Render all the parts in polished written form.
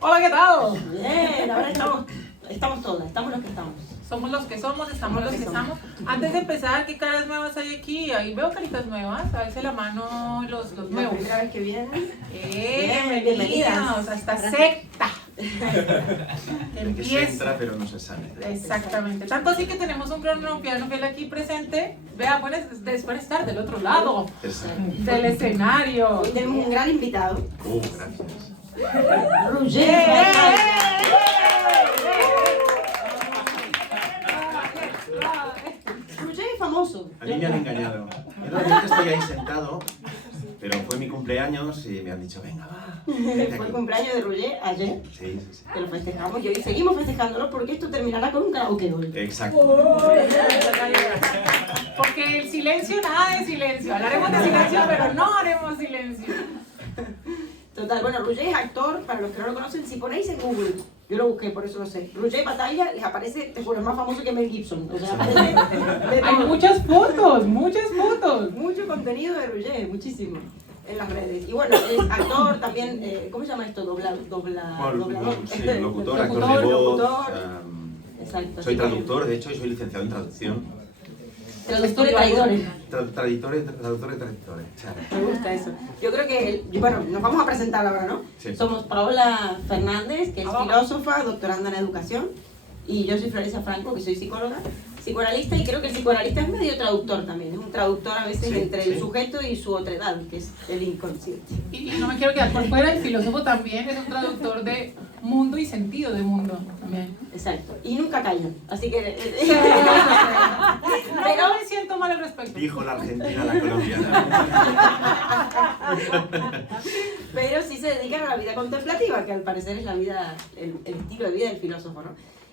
Hola, ¿qué tal? Bien, ahora estamos todas, estamos los que estamos. Somos los que somos, estamos los que estamos. Antes de empezar, ¿qué caras nuevas hay aquí? Ahí veo caritas nuevas, a veces la mano los La nuevos. primera vez que vienen. Bienvenidos a esta secta. Que se entra pero no se sale. Exactamente. Tanto así que tenemos un cronopiano fiel aquí presente. Vea, pues después estar del otro lado Exacto. del escenario. Hoy tenemos un gran invitado, Gracias. Roger. Roger es famoso. A mí me han engañado. Yo realmente estoy ahí sentado, pero fue mi cumpleaños y me han dicho, venga, va. vente Fue el aquí. cumpleaños de Roger ayer, Sí, sí, sí. que lo festejamos y hoy seguimos festejándolo porque esto terminará con un karaoke hoy. Exacto. Porque el silencio, nada de silencio. Hablaremos de silencio, pero no haremos silencio. Total, bueno, Roger es actor, para los que no lo conocen, si ponéis en Google, yo lo busqué, por eso lo sé. Roger Batalla les aparece, te juro, es más famoso que Mel Gibson. O sea, aparece de Hay todo. muchas fotos, muchas fotos. Mucho contenido de Roger, muchísimo, en las redes. Y bueno, es actor también, ¿cómo se llama esto? Doblador. Sí, locutor, actor Locutor, de voz. locutor. Exacto. Soy así que- traductor, de hecho, y soy licenciado en traducción. Traductor y traidores. Traductor y traductores. Me gusta eso. Yo creo que, bueno, nos vamos a presentar ahora, ¿no? Sí. Somos Paola Fernández, que es Vamos. filósofa, doctoranda en educación, y yo soy Florencia Franco, que soy psicóloga, psicoanalista, y creo que el psicoanalista es medio traductor también, es un traductor a veces Sí, entre sí. el sujeto y su otredad, que es el inconsciente. Y no me quiero quedar por fuera, el filósofo también es un traductor de mundo y sentido de mundo también. Exacto. Y nunca callan, así que... Pero me siento mal al respecto. Dijo la argentina a la colombiana. Pero sí se dedican a la vida contemplativa, que al parecer es la vida, el estilo de vida del filósofo, ¿no?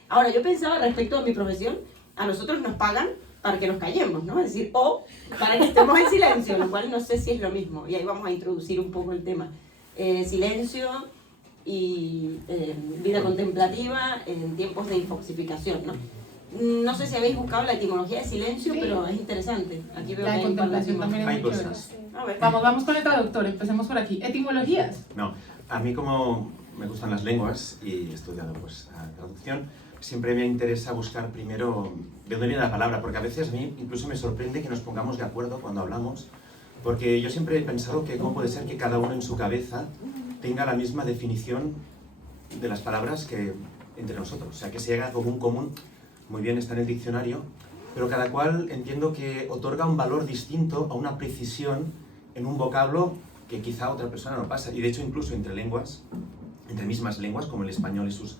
Ahora, yo pensaba respecto a mi profesión, a nosotros nos pagan para que nos callemos, ¿no? Es decir, o para que estemos en silencio, lo cual no sé si es lo mismo. Y ahí vamos a introducir un poco el tema. Silencio y vida contemplativa en tiempos de infoxificación, ¿no? No sé si habéis buscado la etimología de silencio, Sí. pero es interesante. Aquí veo La que hay un par de contemplación también es Hay muy chévere. cosas. A ver. Vamos con el traductor, empecemos por aquí. Etimologías. No, a mí como me gustan las lenguas y he estudiado pues la traducción, siempre me interesa buscar primero de dónde viene la palabra, porque a veces a mí incluso me sorprende que nos pongamos de acuerdo cuando hablamos, porque yo siempre he pensado que cómo puede ser que cada uno en su cabeza tenga la misma definición de las palabras que entre nosotros, o sea, que se llega como un común, muy bien está en el diccionario, pero cada cual entiendo que otorga un valor distinto a una precisión en un vocablo que quizá otra persona no pasa, y de hecho incluso entre lenguas, entre mismas lenguas como el español y sus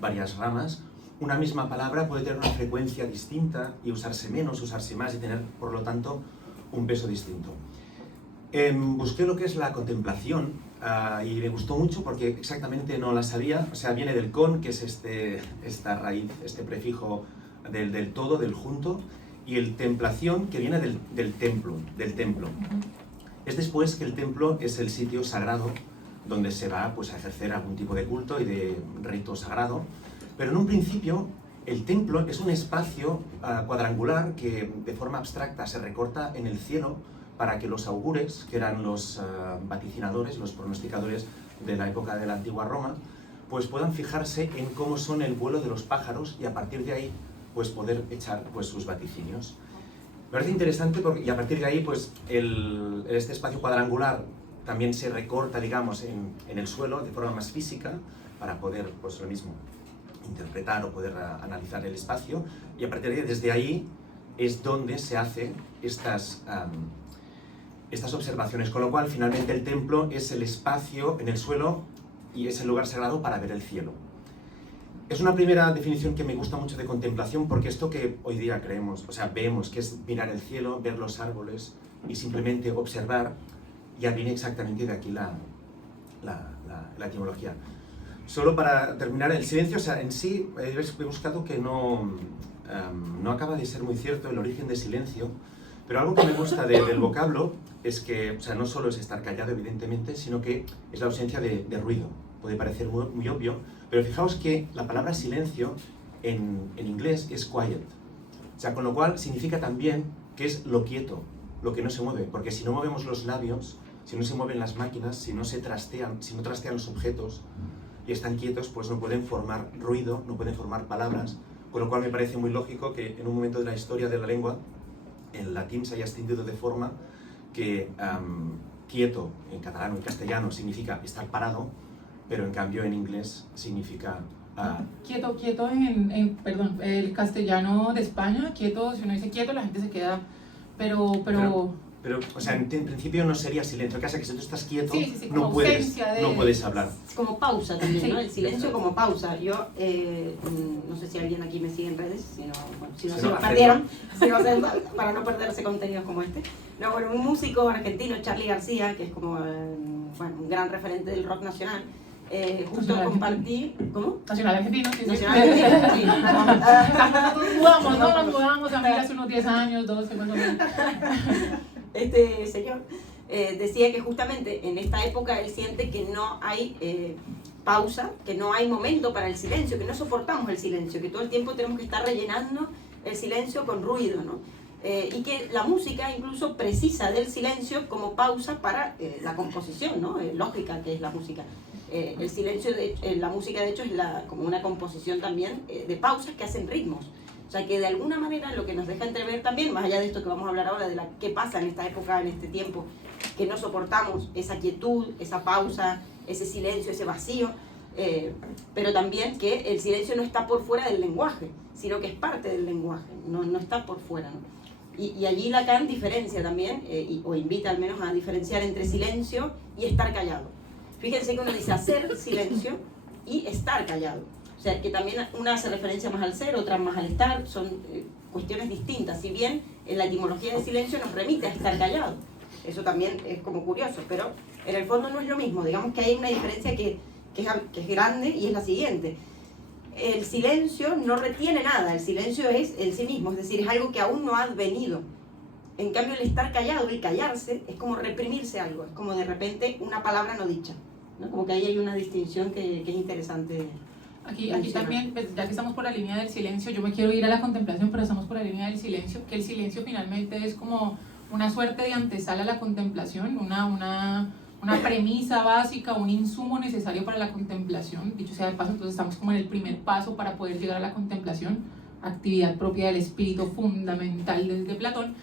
varias ramas, una misma palabra puede tener una frecuencia distinta y usarse menos, usarse más y tener por lo tanto un peso distinto. Busqué lo que es la contemplación y me gustó mucho porque exactamente no la sabía, o sea, viene del con, que es esta raíz, este prefijo del todo, del junto, y el templación, que viene del templo, del templo. Es después que el templo es el sitio sagrado donde se va pues, a ejercer algún tipo de culto y de rito sagrado, pero en un principio el templo es un espacio cuadrangular que de forma abstracta se recorta en el cielo para que los augures, que eran los vaticinadores, los pronosticadores de la época de la antigua Roma, pues puedan fijarse en cómo son el vuelo de los pájaros y a partir de ahí pues poder echar pues, sus vaticinios. Me parece interesante porque, y a partir de ahí pues este espacio cuadrangular también se recorta, digamos, en el suelo de forma más física para poder, pues lo mismo, interpretar o poder analizar el espacio, y a partir de desde ahí es donde se hacen estas observaciones, con lo cual finalmente el templo es el espacio en el suelo y es el lugar sagrado para ver el cielo. Es una primera definición que me gusta mucho de contemplación porque esto que hoy día creemos, o sea, vemos que es mirar el cielo, ver los árboles y simplemente observar, ya viene exactamente de aquí la etimología. Solo para terminar, el silencio, o sea, en sí he buscado que no acaba de ser muy cierto el origen de silencio, pero algo que me gusta del vocablo es que, o sea, no solo es estar callado, evidentemente, sino que es la ausencia de ruido. Puede parecer muy obvio, pero fijaos que la palabra silencio en inglés es quiet. O sea, con lo cual significa también que es lo quieto, lo que no se mueve, porque si no movemos los labios, si no se mueven las máquinas, si no trastean los objetos, y están quietos, pues no pueden formar ruido, no pueden formar palabras, con lo cual me parece muy lógico que en un momento de la historia de la lengua el latín se haya extendido de forma que quieto en catalán o en castellano significa estar parado, pero en cambio en inglés significa... Quieto perdón, el castellano de España, quieto, si uno dice quieto la gente se queda, pero o sea, en principio no sería silencio, casi que si tú estás quieto sí, no puedes hablar. Como pausa también, Sí. ¿no? El silencio como pausa. Yo, no sé si alguien aquí me sigue en redes, si no se lo perdieron, para no perderse contenidos como este. No, bueno, un músico argentino, Charly García, que es como un gran referente del rock nacional, justo compartí... ¿Cómo? Nacional argentino, sí. Nacional argentino, sí. Nos mudamos a mí hace unos 10 años, 12 más o menos. Este señor decía que justamente en esta época él siente que no hay pausa, que no hay momento para el silencio, que no soportamos el silencio, que todo el tiempo tenemos que estar rellenando el silencio con ruido, ¿no? Y que la música incluso precisa del silencio como pausa para la composición, ¿no? Lógica que es la música. El silencio, la música de hecho es como una composición también de pausas que hacen ritmos. O sea que de alguna manera lo que nos deja entrever también, más allá de esto que vamos a hablar ahora, de qué pasa en esta época, en este tiempo, que no soportamos esa quietud, esa pausa, ese silencio, ese vacío, pero también que el silencio no está por fuera del lenguaje, sino que es parte del lenguaje, no está por fuera, ¿no? Y allí Lacan diferencia también, o invita al menos a diferenciar entre silencio y estar callado. Fíjense que uno dice hacer silencio y estar callado. O sea, que también una hace referencia más al ser, otra más al estar, son cuestiones distintas. Si bien en la etimología de silencio nos remite a estar callado, eso también es como curioso, pero en el fondo no es lo mismo. Digamos que hay una diferencia que es grande y es la siguiente. El silencio no retiene nada, el silencio es en sí mismo, es decir, es algo que aún no ha venido. En cambio, el estar callado, el callarse, es como reprimirse algo, es como de repente una palabra no dicha, ¿no? Como que ahí hay una distinción que es interesante. Aquí también, pues, ya que estamos por la línea del silencio, yo me quiero ir a la contemplación, pero estamos por la línea del silencio, que el silencio finalmente es como una suerte de antesala a la contemplación, una premisa básica, un insumo necesario para la contemplación. Dicho sea de paso, entonces estamos como en el primer paso para poder llegar a la contemplación, actividad propia del espíritu fundamental desde Platón.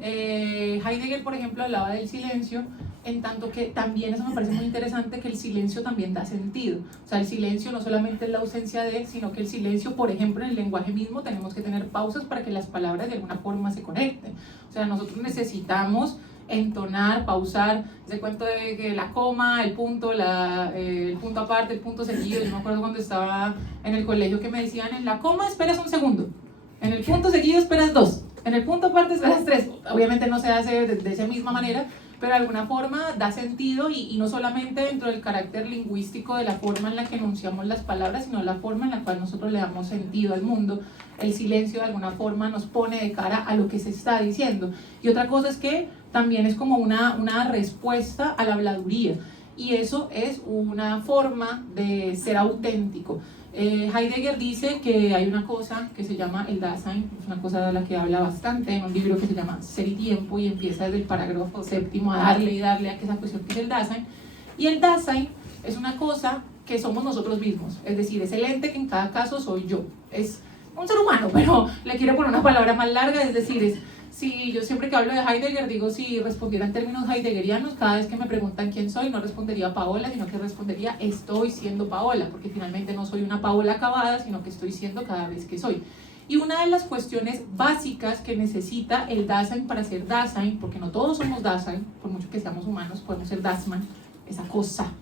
Heidegger, por ejemplo, hablaba del silencio, en tanto que también eso me parece muy interesante, que el silencio también da sentido. O sea, el silencio no solamente es la ausencia de, sino que el silencio, por ejemplo, en el lenguaje mismo tenemos que tener pausas para que las palabras de alguna forma se conecten. O sea, nosotros necesitamos entonar, pausar, ese cuento de que la coma, el punto aparte, el punto seguido. Yo me acuerdo cuando estaba en el colegio que me decían, en la coma esperas un segundo, en el punto seguido esperas 2, en el punto aparte esperas 3. Obviamente no se hace de esa misma manera, pero de alguna forma da sentido y no solamente dentro del carácter lingüístico de la forma en la que enunciamos las palabras, sino la forma en la cual nosotros le damos sentido al mundo. El silencio de alguna forma nos pone de cara a lo que se está diciendo. Y otra cosa es que también es como una respuesta a la habladuría, y eso es una forma de ser auténtico. Heidegger dice que hay una cosa que se llama el Dasein, es una cosa de la que habla bastante en un libro que se llama Ser y Tiempo, y empieza desde el parágrafo 7º a darle a esa cuestión que es el Dasein. Y el Dasein es una cosa que somos nosotros mismos, es decir, es el ente que en cada caso soy yo, es un ser humano, pero le quiero poner una palabra más larga, es decir, si yo siempre que hablo de Heidegger digo, si respondiera en términos heideggerianos, cada vez que me preguntan quién soy, no respondería Paola, sino que respondería estoy siendo Paola, porque finalmente no soy una Paola acabada, sino que estoy siendo cada vez que soy. Y una de las cuestiones básicas que necesita el Dasein para ser Dasein, porque no todos somos Dasein, por mucho que seamos humanos, podemos ser Dasman, esa cosa,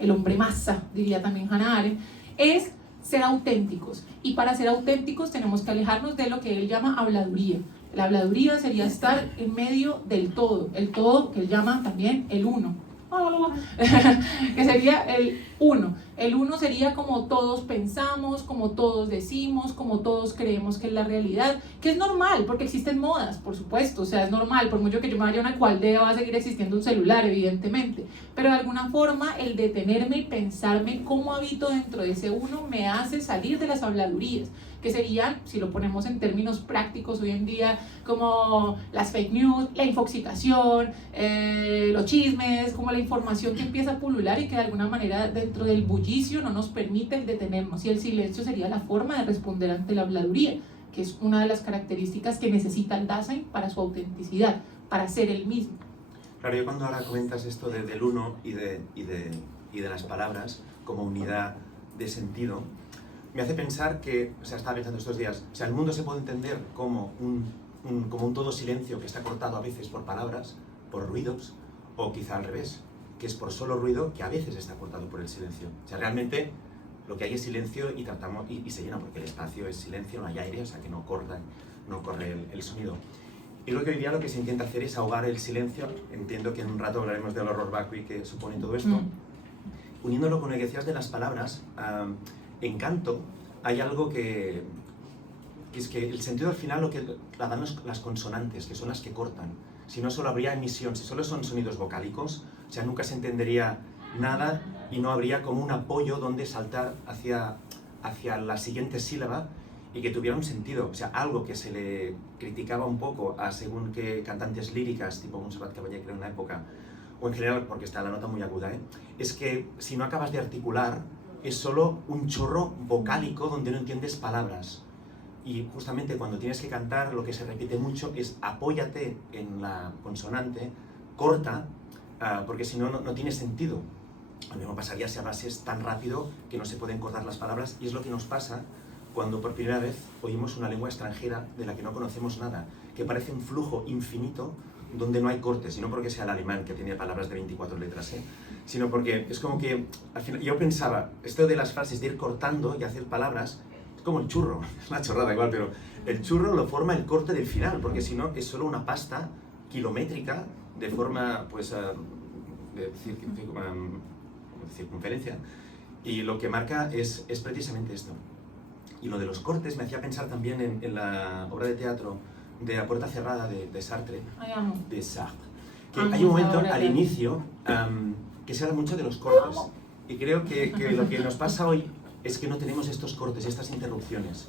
el hombre masa, diría también Hannah Arendt, es ser auténticos. Y para ser auténticos tenemos que alejarnos de lo que él llama habladuría. La habladuría sería estar en medio del todo, el todo que él llama también el uno, que sería el uno. El uno sería como todos pensamos, como todos decimos, como todos creemos que es la realidad, que es normal, porque existen modas, por supuesto, o sea, es normal, por mucho que yo me vaya a una cualdea va a seguir existiendo un celular, evidentemente, pero de alguna forma el detenerme y pensarme cómo habito dentro de ese uno me hace salir de las habladurías. que serían, si lo ponemos en términos prácticos hoy en día, como las fake news, la infoxicación, los chismes, como la información que empieza a pulular y que de alguna manera dentro del bullicio no nos permite detenernos. Y el silencio sería la forma de responder ante la habladuría, que es una de las características que necesita el Dasein para su autenticidad, para ser el mismo. Claro, yo cuando ahora comentas esto del uno y de las palabras como unidad de sentido, me hace pensar que, o sea, estaba pensando estos días, o sea, el mundo se puede entender como un todo silencio que está cortado a veces por palabras, por ruidos, o quizá al revés, que es por solo ruido que a veces está cortado por el silencio. O sea, realmente lo que hay es silencio y se llena porque el espacio es silencio, no hay aire, o sea que no corre el sonido. Y lo que hoy día lo que se intenta hacer es ahogar el silencio. Entiendo que en un rato hablaremos del horror vacui que supone todo esto. Uniéndolo con lo que decías de las palabras, en canto hay algo que es que el sentido al final lo que la dan las consonantes, que son las que cortan. Si no, solo habría emisión, si solo son sonidos vocálicos, o sea, nunca se entendería nada y no habría como un apoyo donde saltar hacia la siguiente sílaba y que tuviera un sentido. O sea, algo que se le criticaba un poco a según qué cantantes líricas, tipo Montserrat Caballé, creo en una época, o en general, porque está la nota muy aguda, es que si no acabas de articular, es solo un chorro vocálico donde no entiendes palabras. Y justamente cuando tienes que cantar, lo que se repite mucho es apóyate en la consonante, corta, porque si no, no tiene sentido. Lo mismo pasaría si hablases tan rápido que no se pueden cortar las palabras, y es lo que nos pasa cuando por primera vez oímos una lengua extranjera de la que no conocemos nada, que parece un flujo infinito donde no hay cortes, y no porque sea el alemán, que tiene palabras de 24 letras, sino porque es como que, al final, yo pensaba, esto de las frases de ir cortando y hacer palabras, es como el churro, es una chorrada igual, pero el churro lo forma el corte del final, porque si no es solo una pasta kilométrica de forma, pues, de circunferencia, y lo que marca es precisamente esto. Y lo de los cortes me hacía pensar también en la obra de teatro de La puerta cerrada de Sartre, de Sartre, que hay un momento al inicio que se habla mucho de los cortes, y creo que lo que nos pasa hoy es que no tenemos estos cortes, estas interrupciones,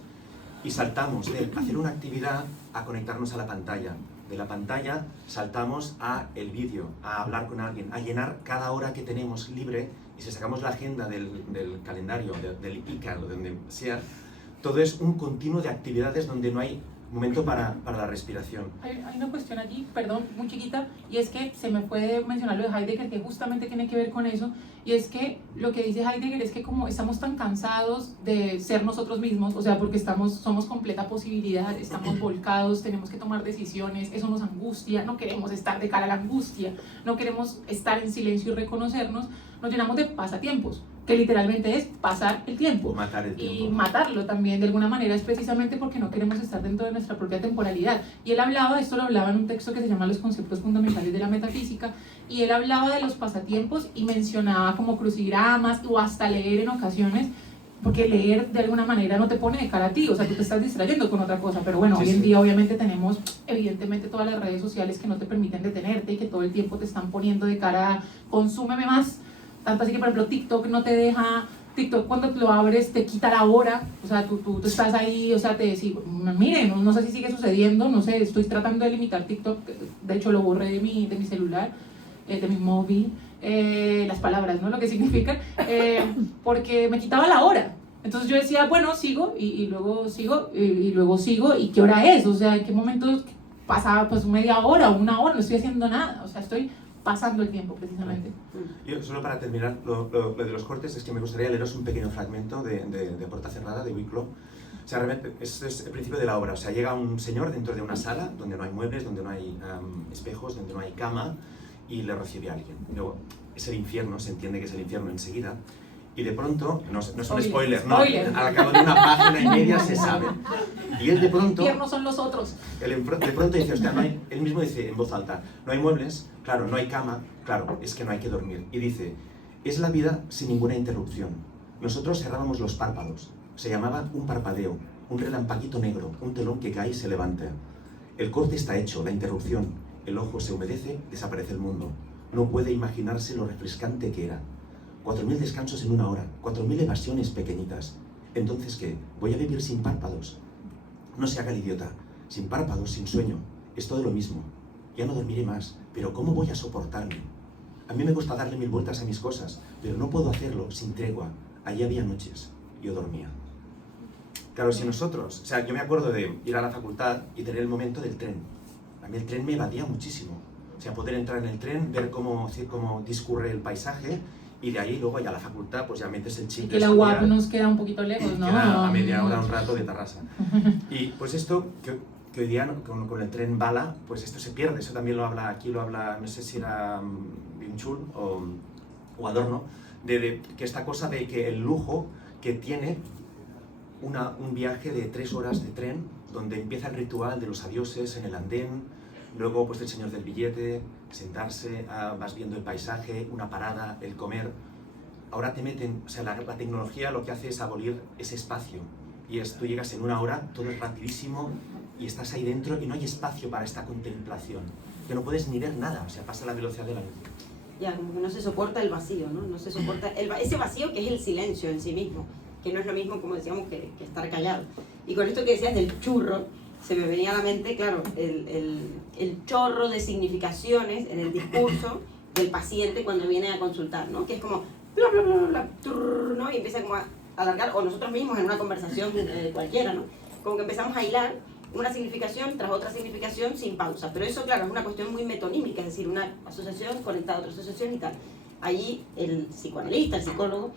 y saltamos de hacer una actividad a conectarnos a la pantalla, de la pantalla saltamos a el vídeo, a hablar con alguien, a llenar cada hora que tenemos libre, y si sacamos la agenda del calendario, del ICAR, o donde sea, todo es un continuo de actividades donde no hay momento para la respiración. Hay una cuestión allí, perdón, muy chiquita, y es que se me puede mencionar lo de Heidegger, que justamente tiene que ver con eso, y es que lo que dice Heidegger es que como estamos tan cansados de ser nosotros mismos, o sea, porque somos completa posibilidad, estamos volcados, tenemos que tomar decisiones, eso nos angustia, no queremos estar de cara a la angustia, no queremos estar en silencio y reconocernos, nos llenamos de pasatiempos, que literalmente es pasar el tiempo. Matar el tiempo. Y matarlo también, de alguna manera, es precisamente porque no queremos estar dentro de nuestra propia temporalidad. Y él hablaba, esto lo hablaba en un texto que se llama Los conceptos fundamentales de la metafísica, y él hablaba de los pasatiempos y mencionaba como crucigramas o hasta leer en ocasiones, porque leer de alguna manera no te pone de cara a ti, o sea, tú te estás distrayendo con otra cosa, pero bueno, Sí, hoy en sí. día obviamente tenemos evidentemente todas las redes sociales que no te permiten detenerte y que todo el tiempo te están poniendo de cara a consúmeme más, tanto así que por ejemplo TikTok no te deja, TikTok cuando lo abres te quita la hora, o sea, tú estás ahí, o sea, te decís, miren, no sé si sigue sucediendo, no sé, estoy tratando de limitar TikTok, de hecho lo borré de mi celular, de mi móvil, las palabras, ¿no? Lo que significan, porque me quitaba la hora. Entonces yo decía, bueno, sigo, y luego sigo, y luego sigo, ¿y qué hora es? O sea, ¿en qué momento pasaba pues media hora o una hora? No estoy haciendo nada, o sea, estoy pasando el tiempo precisamente. Yo, solo para terminar, lo de los cortes es que me gustaría leeros un pequeño fragmento de Puerta Cerrada, de Wicklow. O sea, realmente, es el principio de la obra. O sea, llega un señor dentro de una sala donde no hay muebles, donde no hay espejos, donde no hay cama, y le recibe a alguien. Y luego, es el infierno, se entiende que es el infierno enseguida, y de pronto, no es un spoiler, no, al cabo de una página y media se sabe. Y él de pronto... El infierno son los otros. De pronto dice, hostia, él mismo dice en voz alta, no hay muebles, claro, no hay cama, claro, es que no hay que dormir. Y dice, es la vida sin ninguna interrupción. Nosotros cerrábamos los párpados. Se llamaba un parpadeo, un relampaguito negro, un telón que cae y se levanta. El corte está hecho, la interrupción. El ojo se humedece, desaparece el mundo. No puede imaginarse lo refrescante que era. 4.000 descansos en una hora, 4.000 evasiones pequeñitas. Entonces, ¿qué? ¿Voy a vivir sin párpados? No se haga el idiota. Sin párpados, sin sueño. Es todo lo mismo. Ya no dormiré más. Pero ¿cómo voy a soportarme? A mí me gusta darle 1000 vueltas a mis cosas, pero no puedo hacerlo sin tregua. Allí había noches. Yo dormía. Claro, si nosotros... O sea, yo me acuerdo de ir a la facultad y tener el momento del tren. A mí el tren me evadía muchísimo. O sea, poder entrar en el tren, ver cómo discurre el paisaje, y de ahí luego ya a la facultad pues ya metes el chip. Y que la UAP nos queda un poquito lejos, ¿no? Queda a media hora, un rato de Tarrasa. Y pues esto, que hoy día con el tren bala, pues esto se pierde. Eso también lo habla, aquí lo habla, no sé si era Byung-Chul o Adorno, de que esta cosa de que el lujo que tiene un viaje de 3 horas de tren, donde empieza el ritual de los adioses en el andén, luego pues el señor del billete, sentarse, vas viendo el paisaje, una parada, el comer. Ahora te meten, o sea, la tecnología lo que hace es abolir ese espacio. Y tú llegas en 1 hora, todo es rapidísimo, y estás ahí dentro y no hay espacio para esta contemplación. Que no puedes ni ver nada, o sea, pasa la velocidad de la luz. Ya, como que no se soporta el vacío, ¿no? No se soporta ese vacío que es el silencio en sí mismo, que no es lo mismo, como decíamos, que estar callado. Y con esto que decías del churro, se me venía a la mente, claro, el chorro de significaciones en el discurso del paciente cuando viene a consultar, ¿no? Que es como bla, bla, bla, bla, turr, ¿no? Y empieza como a alargar, o nosotros mismos en una conversación cualquiera, ¿no? Como que empezamos a hilar una significación tras otra significación sin pausa. Pero eso, claro, es una cuestión muy metonímica, es decir, una asociación conectada a otra asociación y tal. Allí el psicoanalista, el psicólogo,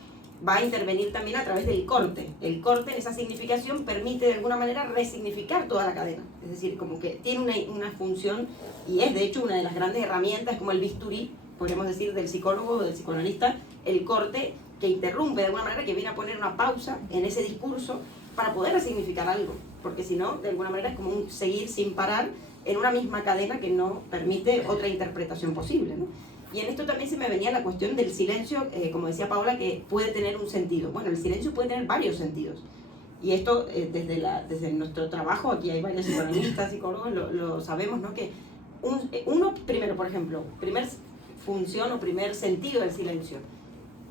va a intervenir también a través del corte. El corte en esa significación permite de alguna manera resignificar toda la cadena. Es decir, como que tiene una función, y es de hecho una de las grandes herramientas, como el bisturí, podríamos decir, del psicólogo o del psicoanalista, el corte que interrumpe de alguna manera, que viene a poner una pausa en ese discurso para poder resignificar algo. Porque si no, de alguna manera es como un seguir sin parar en una misma cadena que no permite otra interpretación posible, ¿no? Y en esto también se me venía la cuestión del silencio, como decía Paola, que puede tener un sentido. Bueno, el silencio puede tener varios sentidos. Y esto, desde nuestro trabajo, aquí hay varios psicoanalistas, psicólogos, lo sabemos, ¿no? Que uno, primero, por ejemplo, primer función o primer sentido del silencio,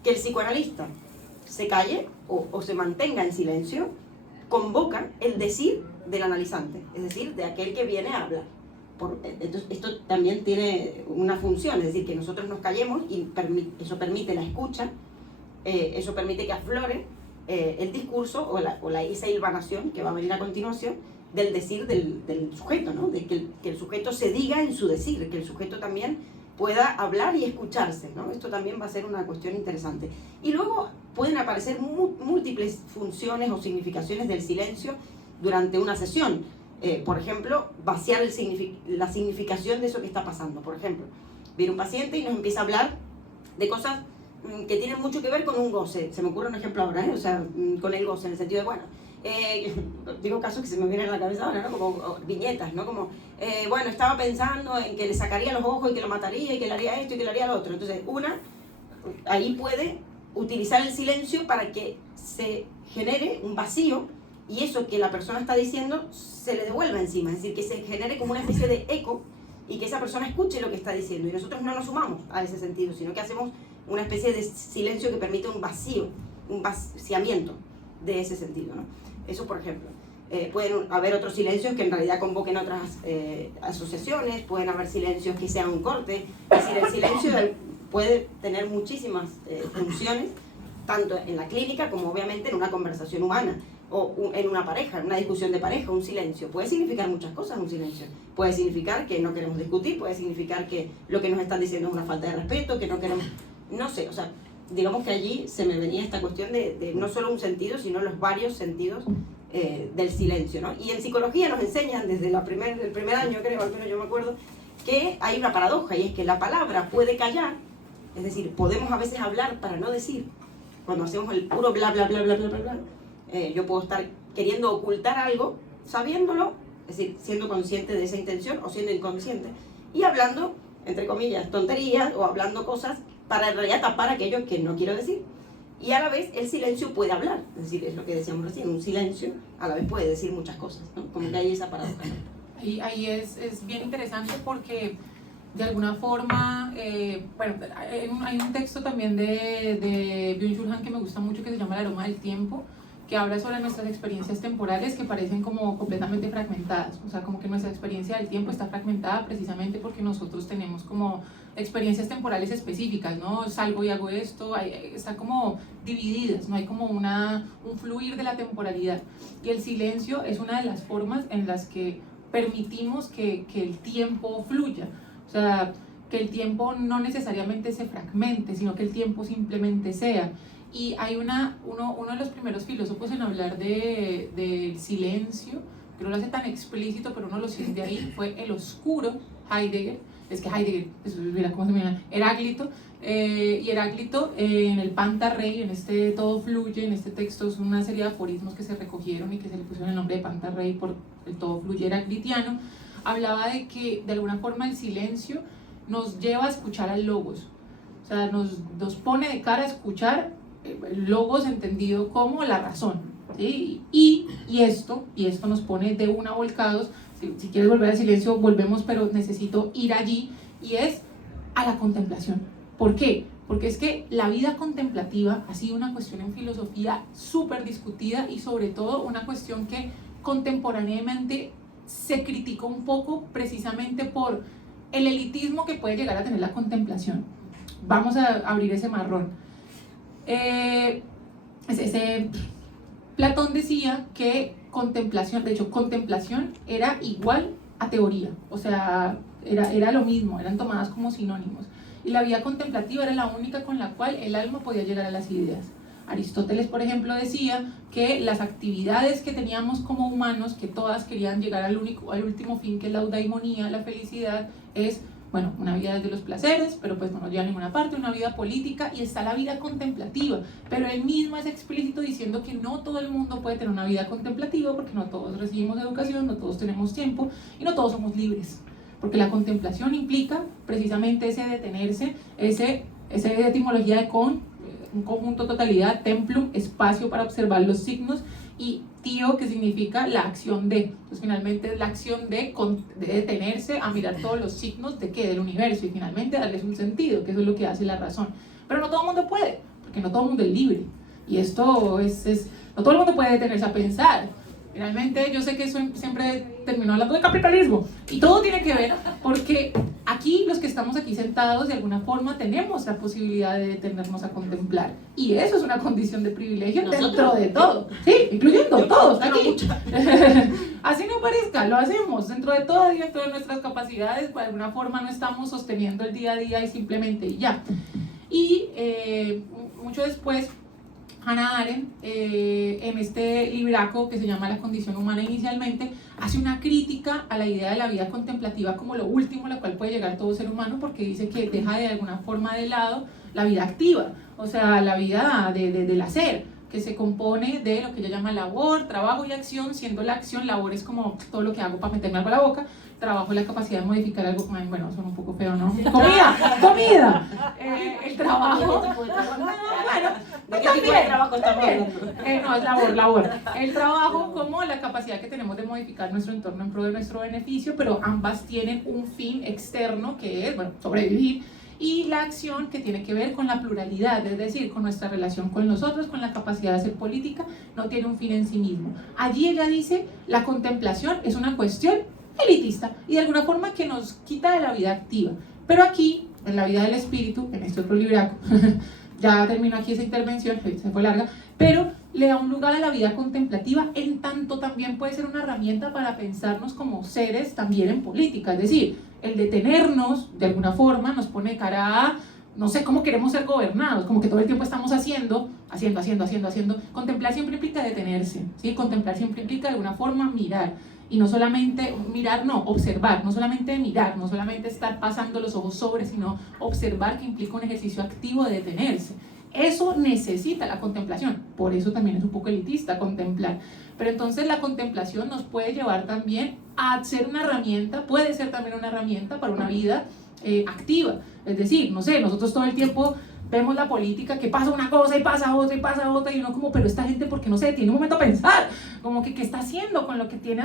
que el psicoanalista se calle o se mantenga en silencio, convoca el decir del analizante, es decir, de aquel que viene a hablar. Entonces, esto también tiene una función, es decir, que nosotros nos callemos y eso permite la escucha, eso permite que aflore el discurso o esa hilvanación que va a venir a continuación del decir del sujeto, ¿no? De que el sujeto se diga en su decir, que el sujeto también pueda hablar y escucharse, ¿no? Esto también va a ser una cuestión interesante. Y luego pueden aparecer múltiples funciones o significaciones del silencio durante una sesión. Por ejemplo, vaciar la significación de eso que está pasando. Por ejemplo, viene un paciente y nos empieza a hablar de cosas que tienen mucho que ver con un goce. Se me ocurre un ejemplo ahora, o sea, con el goce, en el sentido de, bueno, digo casos que se me vienen a la cabeza ahora, ¿no? Como viñetas, ¿no? Como, bueno, estaba pensando en que le sacaría los ojos y que lo mataría y que le haría esto y que le haría lo otro. Entonces, ahí puede utilizar el silencio para que se genere un vacío y eso que la persona está diciendo se le devuelva encima, es decir, que se genere como una especie de eco y que esa persona escuche lo que está diciendo y nosotros no nos sumamos a ese sentido, sino que hacemos una especie de silencio que permite un vacío, un vaciamiento de ese sentido, ¿no? Eso, por ejemplo. Pueden haber otros silencios que en realidad convoquen otras asociaciones, pueden haber silencios que sean un corte, es decir, el silencio puede tener muchísimas funciones, tanto en la clínica como obviamente en una conversación humana, o en una pareja, en una discusión de pareja, un silencio. Puede significar muchas cosas un silencio. Puede significar que no queremos discutir, puede significar que lo que nos están diciendo es una falta de respeto, que no queremos... No sé, o sea, digamos que allí se me venía esta cuestión de no solo un sentido, sino los varios sentidos del silencio, ¿no? Y en psicología nos enseñan desde el primer año, creo, al menos yo me acuerdo, que hay una paradoja, y es que la palabra puede callar, es decir, podemos a veces hablar para no decir. Cuando hacemos el puro bla, bla, bla, bla, bla, bla, bla, yo puedo estar queriendo ocultar algo, sabiéndolo, es decir, siendo consciente de esa intención o siendo inconsciente, y hablando, entre comillas, tonterías o hablando cosas para en realidad tapar aquello que no quiero decir. Y a la vez el silencio puede hablar, es decir, es lo que decíamos recién, un silencio a la vez puede decir muchas cosas, ¿no? Como que hay esa paradoja. Ahí es bien interesante porque de alguna forma, bueno, hay un texto también de Byung-Chul Han que me gusta mucho que se llama El aroma del tiempo, que habla sobre nuestras experiencias temporales que parecen como completamente fragmentadas, o sea, como que nuestra experiencia del tiempo está fragmentada precisamente porque nosotros tenemos como experiencias temporales específicas, ¿no? Salgo y hago esto, están como divididas, no hay como un fluir de la temporalidad. Y el silencio es una de las formas en las que permitimos que el tiempo fluya, o sea, que el tiempo no necesariamente se fragmente, sino que el tiempo simplemente sea. Y hay uno de los primeros filósofos en hablar del silencio, que no lo hace tan explícito, pero uno lo siente ahí, fue el oscuro Heidegger. Es que Heidegger, mira cómo se llama, Heráclito, y Heráclito en el Panta Rei, en este Todo Fluye, en este texto es una serie de aforismos que se recogieron y que se le pusieron el nombre de Panta Rei por el Todo Fluye heraclitiano, hablaba de que de alguna forma el silencio nos lleva a escuchar al logos, o sea, nos pone de cara a escuchar el logos entendido como la razón, ¿sí? y esto nos pone de una volcados. Si quieres volver al silencio, volvemos, pero necesito ir allí, y es a la contemplación. ¿Por qué? Porque es que la vida contemplativa ha sido una cuestión en filosofía súper discutida y sobre todo una cuestión que contemporáneamente se criticó un poco precisamente por el elitismo que puede llegar a tener la contemplación. Vamos a abrir ese marrón. Platón decía que contemplación, de hecho, contemplación era igual a teoría, o sea, era lo mismo, eran tomadas como sinónimos. Y la vida contemplativa era la única con la cual el alma podía llegar a las ideas. Aristóteles, por ejemplo, decía que las actividades que teníamos como humanos, que todas querían llegar al último fin, que es la eudaimonía, la felicidad, es, bueno, una vida de los placeres, pero pues no nos lleva a ninguna parte, una vida política, y está la vida contemplativa, pero él mismo es explícito diciendo que no todo el mundo puede tener una vida contemplativa, porque no todos recibimos educación, no todos tenemos tiempo, y no todos somos libres, porque la contemplación implica precisamente ese detenerse, esa etimología de un conjunto, totalidad, templum, espacio para observar los signos, y tío, que significa la acción de. Entonces finalmente es la acción de detenerse a mirar todos los signos de qué, del universo, y finalmente darles un sentido, que eso es lo que hace la razón. Pero no todo el mundo puede, porque no todo el mundo es libre, y esto no todo el mundo puede detenerse a pensar. Finalmente yo sé que eso siempre terminó hablando de capitalismo, y todo tiene que ver porque aquí los que estamos aquí sentados de alguna forma tenemos la posibilidad de detenernos a contemplar, y eso es una condición de privilegio dentro de todo, sí, incluyendo todos aquí. Así no parezca, lo hacemos dentro de todo, dentro de nuestras capacidades, de alguna forma no estamos sosteniendo el día a día y simplemente ya. Y mucho después Hannah Arendt, en este libraco que se llama La condición humana inicialmente, hace una crítica a la idea de la vida contemplativa como lo último a lo cual puede llegar todo ser humano, porque dice que deja de alguna forma de lado la vida activa, o sea, la vida del hacer, que se compone de lo que ella llama labor, trabajo y acción, siendo la acción, labor es como todo lo que hago para meterme algo a la boca, trabajo es la capacidad de modificar algo, bueno, suena un poco feo, ¿no? ¡Comida! El trabajo... ¿De qué tipo de trabajo estamos hablando? No, es labor. El trabajo como la capacidad que tenemos de modificar nuestro entorno en pro de nuestro beneficio, pero ambas tienen un fin externo que es, bueno, sobrevivir, y la acción que tiene que ver con la pluralidad, es decir, con nuestra relación con los otros, con la capacidad de hacer política, no tiene un fin en sí mismo. Allí ella dice, la contemplación es una cuestión elitista y de alguna forma que nos quita de la vida activa, pero aquí, en la vida del espíritu, en este otro libraco, ya termino aquí esa intervención, se fue larga, pero le da un lugar a la vida contemplativa, en tanto también puede ser una herramienta para pensarnos como seres también en política, es decir, el detenernos de alguna forma nos pone de cara a, no sé, cómo queremos ser gobernados, como que todo el tiempo estamos haciendo. Contemplar siempre implica detenerse, ¿sí? Contemplar siempre implica de alguna forma mirar, y no solamente mirar, no, observar, no solamente mirar, no solamente estar pasando los ojos sobre, sino observar, que implica un ejercicio activo de detenerse. Eso necesita la contemplación, por eso también es un poco elitista contemplar, pero entonces la contemplación nos puede llevar también a ser una herramienta, puede ser también una herramienta para una vida activa, es decir, no sé, nosotros todo el tiempo vemos la política, que pasa una cosa y pasa otra y pasa otra, y uno como, pero esta gente, ¿por qué no se detiene un momento a pensar? Como que, ¿qué está haciendo con lo que tiene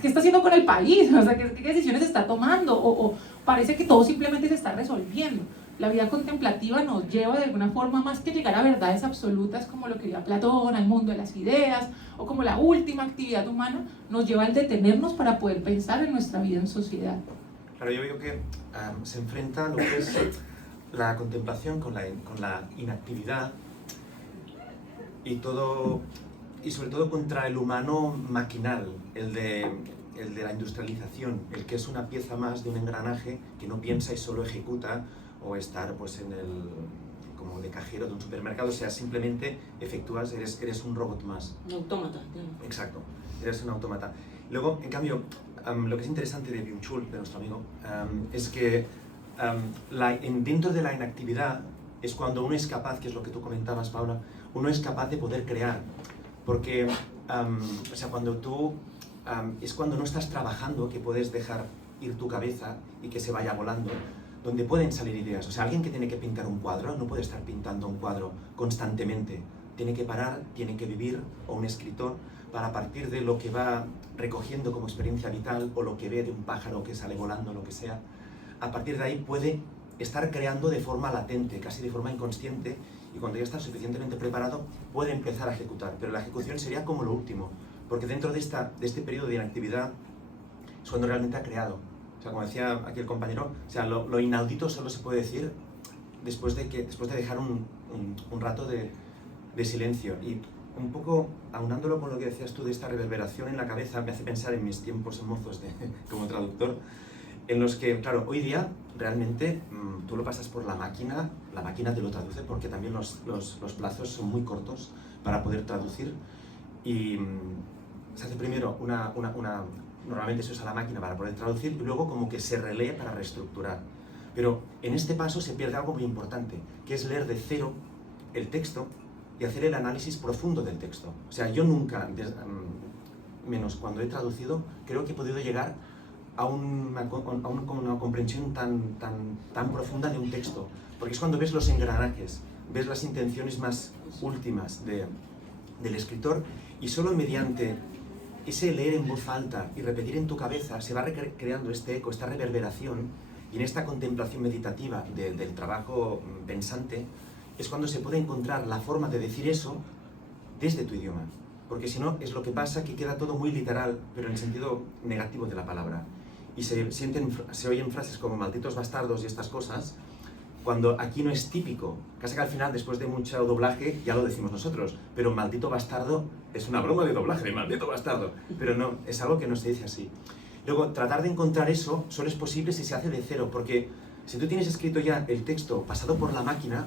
qué está haciendo con el país? O sea, ¿qué decisiones está tomando? O parece que todo simplemente se está resolviendo. la vida contemplativa nos lleva de alguna forma, más que llegar a verdades absolutas como lo quería Platón, al mundo de las ideas, o como la última actividad humana, nos lleva al detenernos para poder pensar en nuestra vida en sociedad. Claro, yo veo que se enfrenta lo que es la contemplación con la inactividad y sobre todo contra el humano maquinal, el de la industrialización, el que es una pieza más de un engranaje que no piensa y solo ejecuta, o estar pues como de cajero de un supermercado, o sea, simplemente efectúas, eres un robot más. Un autómata. Exacto, eres un autómata. Luego, en cambio, lo que es interesante de Byung-Chul, de nuestro amigo, es que dentro de la inactividad es cuando uno es capaz, que es lo que tú comentabas, Paula, uno es capaz de poder crear, porque o sea, es cuando no estás trabajando que puedes dejar ir tu cabeza y que se vaya volando, donde pueden salir ideas. O sea, alguien que tiene que pintar un cuadro no puede estar pintando un cuadro constantemente, tiene que parar, tiene que vivir, o un escritor, para partir de lo que va recogiendo como experiencia vital o lo que ve de un pájaro que sale volando, lo que sea, a partir de ahí puede estar creando de forma latente, casi de forma inconsciente, y cuando ya está suficientemente preparado puede empezar a ejecutar, pero la ejecución sería como lo último, porque dentro de este periodo de inactividad es cuando realmente ha creado. O sea, como decía aquí el compañero, o sea, lo inaudito solo se puede decir después de dejar un rato de silencio. Y un poco aunándolo con lo que decías tú de esta reverberación en la cabeza, me hace pensar en mis tiempos mozos como traductor, en los que, claro, hoy día realmente tú lo pasas por la máquina te lo traduce, porque también los plazos son muy cortos para poder traducir, y se hace primero normalmente se usa la máquina para poder traducir y luego como que se relee para reestructurar. Pero en este paso se pierde algo muy importante, que es leer de cero el texto y hacer el análisis profundo del texto. O sea, yo nunca, menos cuando he traducido, creo que he podido llegar a una comprensión tan profunda de un texto, porque es cuando ves los engranajes, ves las intenciones más últimas del escritor, y solo mediante ese leer en voz alta y repetir en tu cabeza se va creando este eco, esta reverberación, y en esta contemplación meditativa del trabajo pensante es cuando se puede encontrar la forma de decir eso desde tu idioma, porque si no es lo que pasa, que queda todo muy literal, pero en el sentido negativo de la palabra, y se oyen frases como malditos bastardos y estas cosas, cuando aquí no es típico. Casi que al final, después de mucho doblaje, ya lo decimos nosotros, pero maldito bastardo es una broma de doblaje, de maldito bastardo, pero no, es algo que no se dice así. Luego, tratar de encontrar eso solo es posible si se hace de cero, porque si tú tienes escrito ya el texto pasado por la máquina,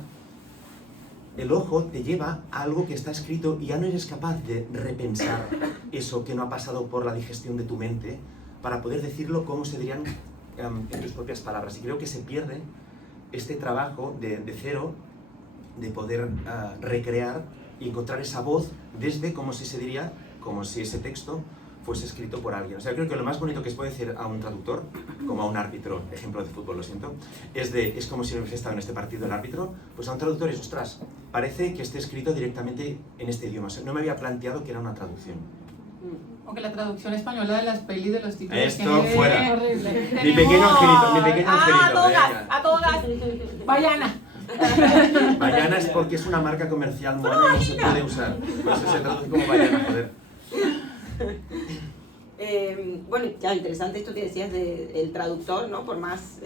el ojo te lleva a algo que está escrito y ya no eres capaz de repensar eso que no ha pasado por la digestión de tu mente para poder decirlo como se dirían en tus propias palabras. Y creo que se pierde este trabajo de cero, de poder recrear y encontrar esa voz desde, como si se diría, como si ese texto fuese escrito por alguien. O sea, creo que lo más bonito que se puede decir a un traductor, como a un árbitro, ejemplo de fútbol, lo siento, es como si no hubiese estado en este partido el árbitro, pues a un traductor es, ostras, parece que esté escrito directamente en este idioma. O sea, no me había planteado que era una traducción. O que la traducción española de las pelis, de los títulos. Esto que fuera. horrible. Mi pequeño angelito, mi pequeño angelito. A todas. Vayana. Vayana es porque es una marca comercial moderna y no se puede usar. Por eso se traduce como Vayana, joder. Bueno, ya interesante esto que decías del traductor, ¿no? Por más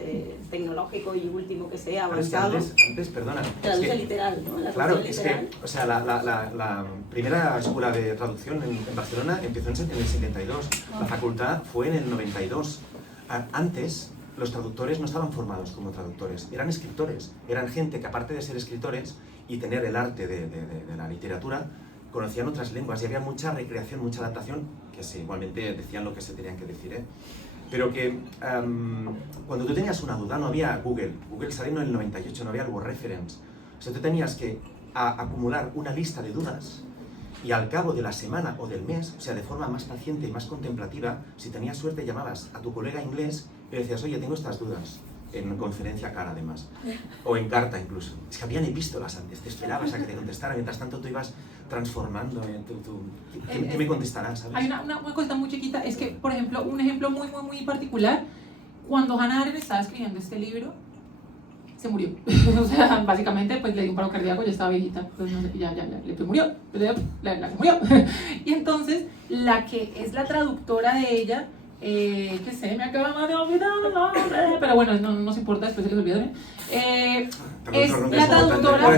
tecnológico y último que sea, avanzado. Antes, perdona. Traduce literal, ¿no? La Claro, traducción es literal. que, o sea, la primera escuela de traducción en Barcelona empezó en el 72. La facultad fue en el 92. Antes, los traductores no estaban formados como traductores, eran escritores. Eran gente que, aparte de ser escritores y tener el arte de la literatura, conocían otras lenguas y había mucha recreación, mucha adaptación, que sí, igualmente decían lo que se tenían que decir, ¿eh? Pero que cuando tú tenías una duda no había Google. Google salió en el 98, no había algo reference. O sea, tú tenías que acumular una lista de dudas y al cabo de la semana o del mes, o sea, de forma más paciente y más contemplativa, si tenías suerte llamabas a tu colega inglés y le decías, oye, tengo estas dudas, en conferencia cara además, o en carta incluso. Es que habían epístolas antes, te esperabas a que te contestara, mientras tanto tú ibas transformando en ¿qué me contestarás? ¿Sabes? Hay una cosa muy chiquita, es que, por ejemplo, un ejemplo muy particular, cuando Hannah Arendt estaba escribiendo este libro, se murió. O sea, básicamente pues le dio un paro cardíaco, ya estaba viejita, pues no sé, ya le murió, la murió. Y entonces la que es la traductora de ella, que se me acaba de olvidar el nombre, pero bueno, no nos importa, después se les olvida. Es la traductora.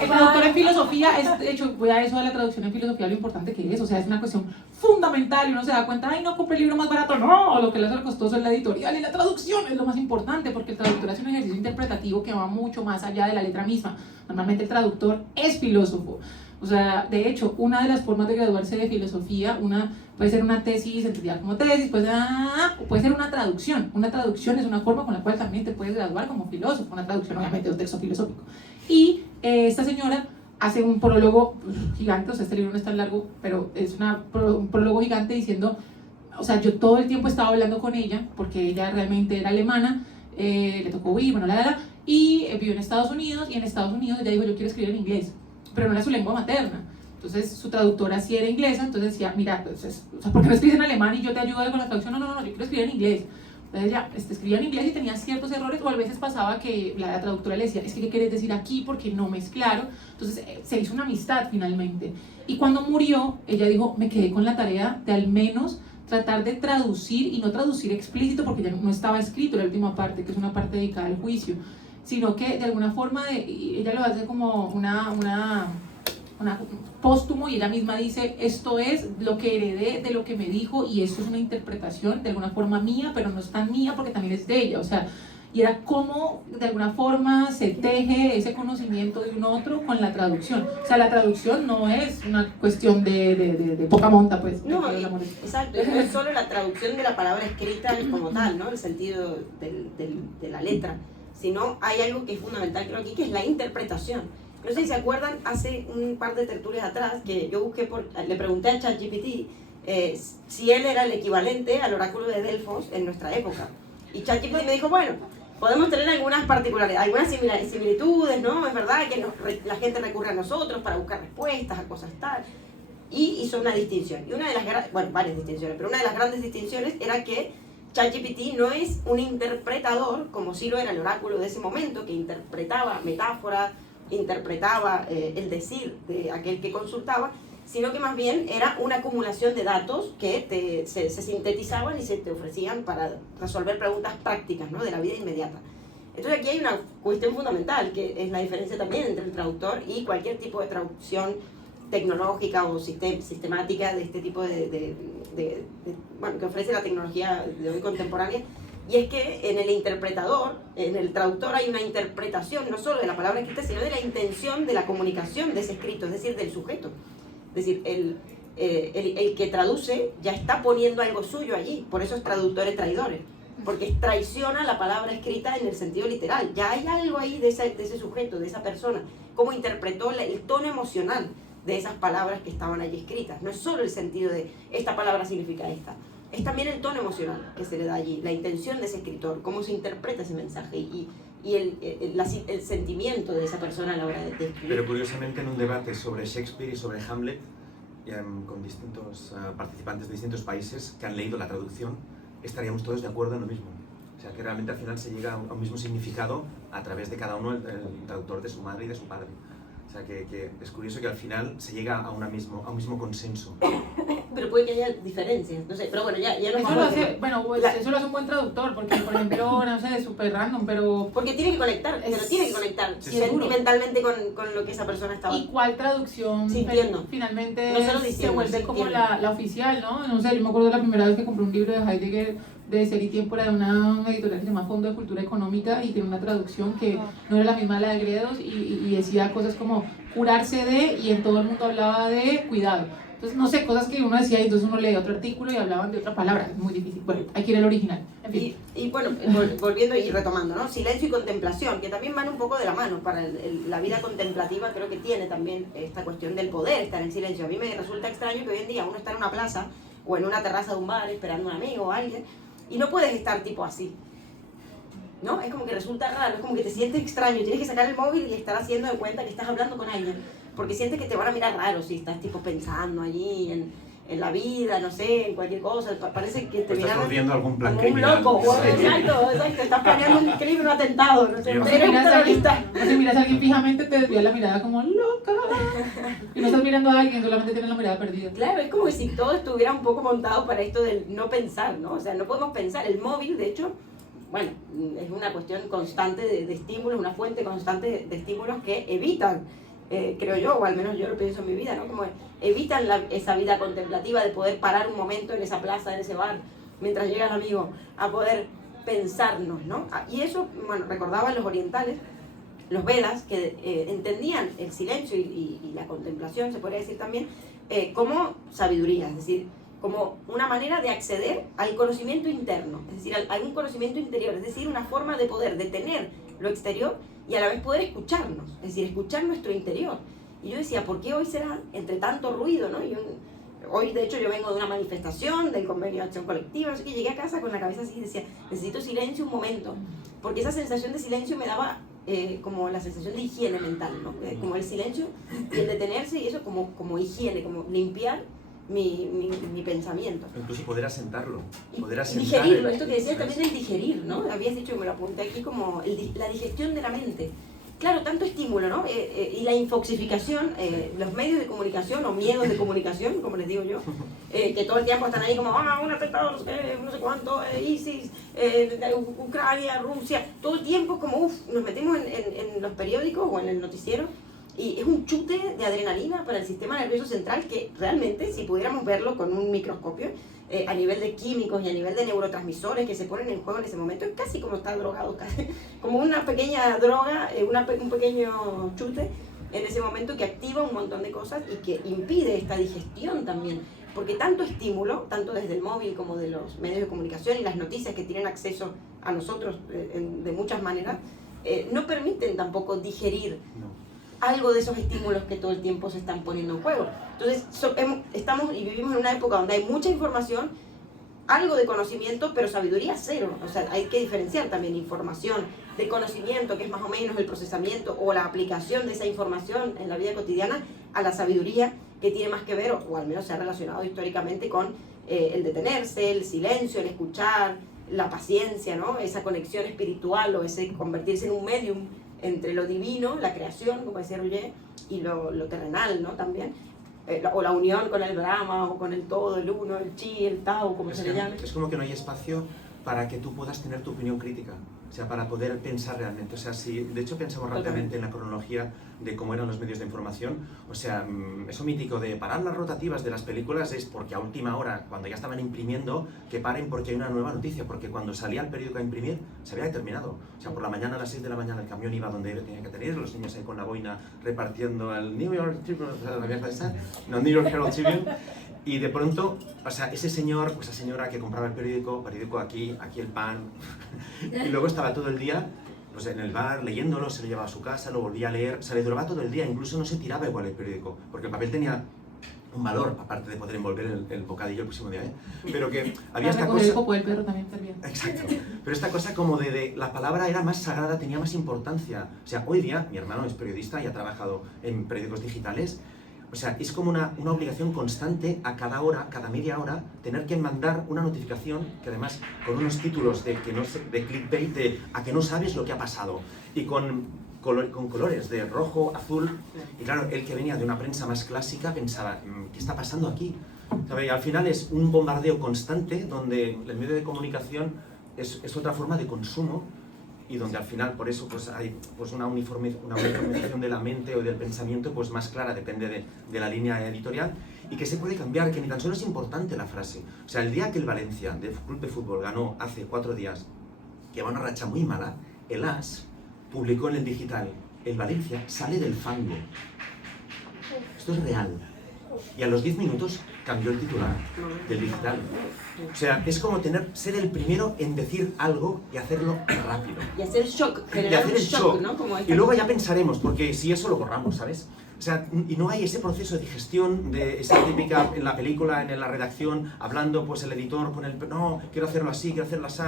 El traductor en filosofía, de hecho, voy a eso de la traducción en filosofía, lo importante que es, o sea, es una cuestión fundamental y uno se da cuenta, ay, no compré el libro más barato, no, lo que le hace costoso es la editorial y la traducción es lo más importante, porque el traductor hace un ejercicio interpretativo que va mucho más allá de la letra misma. Normalmente el traductor es filósofo. O sea, de hecho, una de las formas de graduarse de filosofía, puede ser una tesis entendida como tesis, puede ser una traducción. Una traducción es una forma con la cual también te puedes graduar como filósofo, una traducción obviamente de un texto filosófico. Y esta señora hace un prólogo gigante, o sea, este libro no es tan largo, pero es un prólogo gigante diciendo, o sea, yo todo el tiempo estaba hablando con ella, porque ella realmente era alemana, le tocó huir, bueno, y vivió en Estados Unidos, y en Estados Unidos ella dijo, yo quiero escribir en inglés, pero no era su lengua materna. Entonces su traductora sí era inglesa, entonces decía, mira, pues, o sea, ¿por qué no escribes en alemán y yo te ayudo con la traducción? No, yo quiero escribir en inglés. Entonces ella escribía en inglés y tenía ciertos errores, o a veces pasaba que la traductora le decía, es que ¿qué quieres decir aquí? Porque no me es claro. Entonces se hizo una amistad finalmente. Y cuando murió, ella dijo, me quedé con la tarea de al menos tratar de traducir, y no traducir explícito porque ya no estaba escrito la última parte, que es una parte dedicada al juicio, sino que de alguna forma ella lo hace como una póstumo, y ella misma dice, esto es lo que heredé de lo que me dijo, y esto es una interpretación de alguna forma mía, pero no es tan mía porque también es de ella. O sea, y era como de alguna forma se teje ese conocimiento de un otro con la traducción. O sea, la traducción no es una cuestión de poca monta, pues. No, exacto, no es solo la traducción de la palabra escrita como tal, ¿no? El sentido de la letra, sino hay algo que es fundamental, creo aquí, que es la interpretación. No sé si se acuerdan, hace un par de tertulias atrás, que yo le pregunté a ChatGPT si él era el equivalente al oráculo de Delfos en nuestra época. Y ChatGPT me dijo, bueno, podemos tener algunas particularidades, algunas similitudes, ¿no? Es verdad que la gente recurre a nosotros para buscar respuestas a cosas tal. Y hizo una distinción. Y una de las varias distinciones, pero una de las grandes distinciones era que ChatGPT no es un interpretador, como sí lo era el oráculo de ese momento, que interpretaba metáforas, interpretaba el decir de aquel que consultaba, sino que más bien era una acumulación de datos que se sintetizaban y se te ofrecían para resolver preguntas prácticas, ¿no? De la vida inmediata. Entonces aquí hay una cuestión fundamental, que es la diferencia también entre el traductor y cualquier tipo de traducción tecnológica o sistemática de este tipo bueno, que ofrece la tecnología de hoy contemporánea. Y es que en el interpretador, en el traductor, hay una interpretación no solo de la palabra escrita, sino de la intención de la comunicación de ese escrito, es decir, del sujeto. Es decir, el que traduce ya está poniendo algo suyo allí, por eso es traductores traidores, porque traiciona la palabra escrita en el sentido literal. Ya hay algo ahí de ese sujeto, de esa persona, cómo interpretó el tono emocional de esas palabras que estaban allí escritas. No es solo el sentido de esta palabra significa esta, es también el tono emocional que se le da allí, la intención de ese escritor, cómo se interpreta ese mensaje y el sentimiento de esa persona a la hora de escribir. Pero curiosamente en un debate sobre Shakespeare y sobre Hamlet, con distintos participantes de distintos países que han leído la traducción, estaríamos todos de acuerdo en lo mismo. O sea, que realmente al final se llega a un mismo significado a través de cada uno, el traductor de su madre y de su padre. O sea, que es curioso que al final se llega a un mismo consenso. Pero puede que haya diferencias, no sé, pero bueno, ya no eso lo hace, bueno, pues, eso lo hace un buen traductor, porque por ejemplo, no sé, es súper random, pero... Porque tiene que conectar, sentimentalmente con lo que esa persona estaba... ¿Y cuál traducción finalmente se vuelve como la oficial, ¿no? No sé, yo me acuerdo la primera vez que compré un libro de Heidegger de Ser y Tiempo, era de una editorial que se llama Fondo de Cultura Económica, y tiene una traducción que no era la misma de la de Gredos, y decía cosas como curarse de, y en todo el mundo hablaba de cuidado. Entonces, no sé, cosas que uno decía y entonces uno leía otro artículo y hablaban de otra palabra, es muy difícil. Bueno, hay que ir al original. En fin. Y bueno, volviendo y retomando, ¿no? Silencio y contemplación, que también van un poco de la mano. Para la vida contemplativa creo que tiene también esta cuestión del poder estar en silencio. A mí me resulta extraño que hoy en día uno está en una plaza o en una terraza de un bar esperando a un amigo o a alguien y no puedes estar tipo así, ¿no? Es como que resulta raro, es como que te sientes extraño, tienes que sacar el móvil y estar haciendo de cuenta que estás hablando con alguien, porque sientes que te van a mirar raro si estás tipo pensando allí en la vida, no sé, en cualquier cosa, parece que te Estás miran urdiendo algún plan como un criminal. loco, Sí. exacto, estás planeando un crimen, un atentado, no sé, Sí, eres un terrorista. Si miras a alguien fijamente, te desvía la mirada como loca. Y no estás mirando a alguien, solamente tienes la mirada perdida. Claro, es como si todo estuviera un poco montado para esto del no pensar, ¿no? O sea, no podemos pensar. El móvil, de hecho, bueno, es una cuestión constante de estímulos, una fuente constante de estímulos que evitan, creo yo, o al menos yo lo pienso en mi vida, ¿no? Como evitan esa vida contemplativa de poder parar un momento en esa plaza, en ese bar, mientras llega el amigo, a poder pensarnos, ¿no? Y eso, bueno, recordaban los orientales, los Vedas, que entendían el silencio y la contemplación, se podría decir también, como sabiduría, es decir, como una manera de acceder al conocimiento interno, es decir, a un conocimiento interior, es decir, una forma de poder detener lo exterior y a la vez poder escucharnos, es decir, escuchar nuestro interior. Y yo decía, ¿por qué hoy será entre tanto ruido, no? Hoy, de hecho, yo vengo de una manifestación del Convenio de Acción Colectiva, así que llegué a casa con la cabeza así y decía, necesito silencio un momento, porque esa sensación de silencio me daba como la sensación de higiene mental, ¿no? Como el silencio y el detenerse y eso como higiene, como limpiar mi pensamiento. Incluso poder asentarlo. Y Poder asentar digerirlo, esto que decías también del digerir, ¿no? Habías dicho que me lo apunté aquí como la digestión de la mente. Claro, tanto estímulo, ¿no? Y la infoxificación, los medios de comunicación o miedos de comunicación, como les digo yo, que todo el tiempo están ahí como, un atentado, no sé cuánto, ISIS, Ucrania, Rusia, todo el tiempo como, nos metemos en los periódicos o en el noticiero y es un chute de adrenalina para el sistema nervioso central que realmente, si pudiéramos verlo con un microscopio, a nivel de químicos y a nivel de neurotransmisores que se ponen en juego en ese momento, es casi como estar drogado, casi, como una pequeña droga, un pequeño chute en ese momento que activa un montón de cosas y que impide esta digestión también. Porque tanto estímulo, tanto desde el móvil como de los medios de comunicación y las noticias que tienen acceso a nosotros de muchas maneras, no permiten tampoco digerir algo de esos estímulos que todo el tiempo se están poniendo en juego. Entonces, estamos y vivimos en una época donde hay mucha información, algo de conocimiento, pero sabiduría cero. O sea, hay que diferenciar también información de conocimiento, que es más o menos el procesamiento o la aplicación de esa información en la vida cotidiana, a la sabiduría, que tiene más que ver, o al menos se ha relacionado históricamente con el detenerse, el silencio, el escuchar, la paciencia, ¿no? Esa conexión espiritual o ese convertirse en un medium entre lo divino, la creación, como decía Roger, y lo terrenal, ¿no? También. O la unión con el Brahma, o con el todo, el uno, el chi, el tao, como se le llame. Es como que no hay espacio para que tú puedas tener tu opinión crítica, o sea, para poder pensar realmente. O sea, si de hecho pensamos rápidamente en la cronología de cómo eran los medios de información, o sea, eso mítico de parar las rotativas de las películas es porque a última hora, cuando ya estaban imprimiendo, que paren porque hay una nueva noticia, porque cuando salía el periódico a imprimir, se había terminado. O sea, por la mañana a las 6 de la mañana el camión iba donde tenía que tener, los niños ahí con la boina repartiendo el New York Tribune, la vieja esa, no, New York Herald Tribune. Y de pronto, o sea, ese señor o esa señora que compraba el periódico aquí el pan, y luego estaba todo el día pues, en el bar leyéndolo, se lo llevaba a su casa, lo volvía a leer, se le duraba todo el día, incluso no se tiraba igual el periódico, porque el papel tenía un valor, aparte de poder envolver el bocadillo el próximo día, ¿eh? Pero que había esta cosa... El popo del perro también servía. Exacto, pero esta cosa como de la palabra era más sagrada, tenía más importancia. O sea, hoy día, mi hermano es periodista y ha trabajado en periódicos digitales. O sea, es como una obligación constante a cada hora, cada media hora, tener que mandar una notificación que además con unos títulos de clickbait, a que no sabes lo que ha pasado y con colores de rojo, azul. Y claro, él que venía de una prensa más clásica pensaba, ¿qué está pasando aquí? ¿Sabe? Y al final es un bombardeo constante donde el medio de comunicación es otra forma de consumo y donde al final por eso pues hay pues una uniformización de la mente o del pensamiento pues más clara, depende de la línea editorial, y que se puede cambiar, que ni tan solo es importante la frase. O sea, el día que el Valencia, del Club de Fútbol, ganó hace 4 días, que va una racha muy mala, el AS publicó en el digital, el Valencia sale del fango. Esto es real. Y a los 10 minutos cambió el titular del digital. O sea, es como ser el primero en decir algo y hacerlo rápido. Y hacer shock, y hacer el shock, ¿no? Como y luego ya pensaremos, porque si eso lo borramos, ¿sabes? O sea, y no hay ese proceso de digestión de esa típica en la película, en la redacción, hablando pues el editor con el... No, quiero hacerlo así, quiero hacerlo así,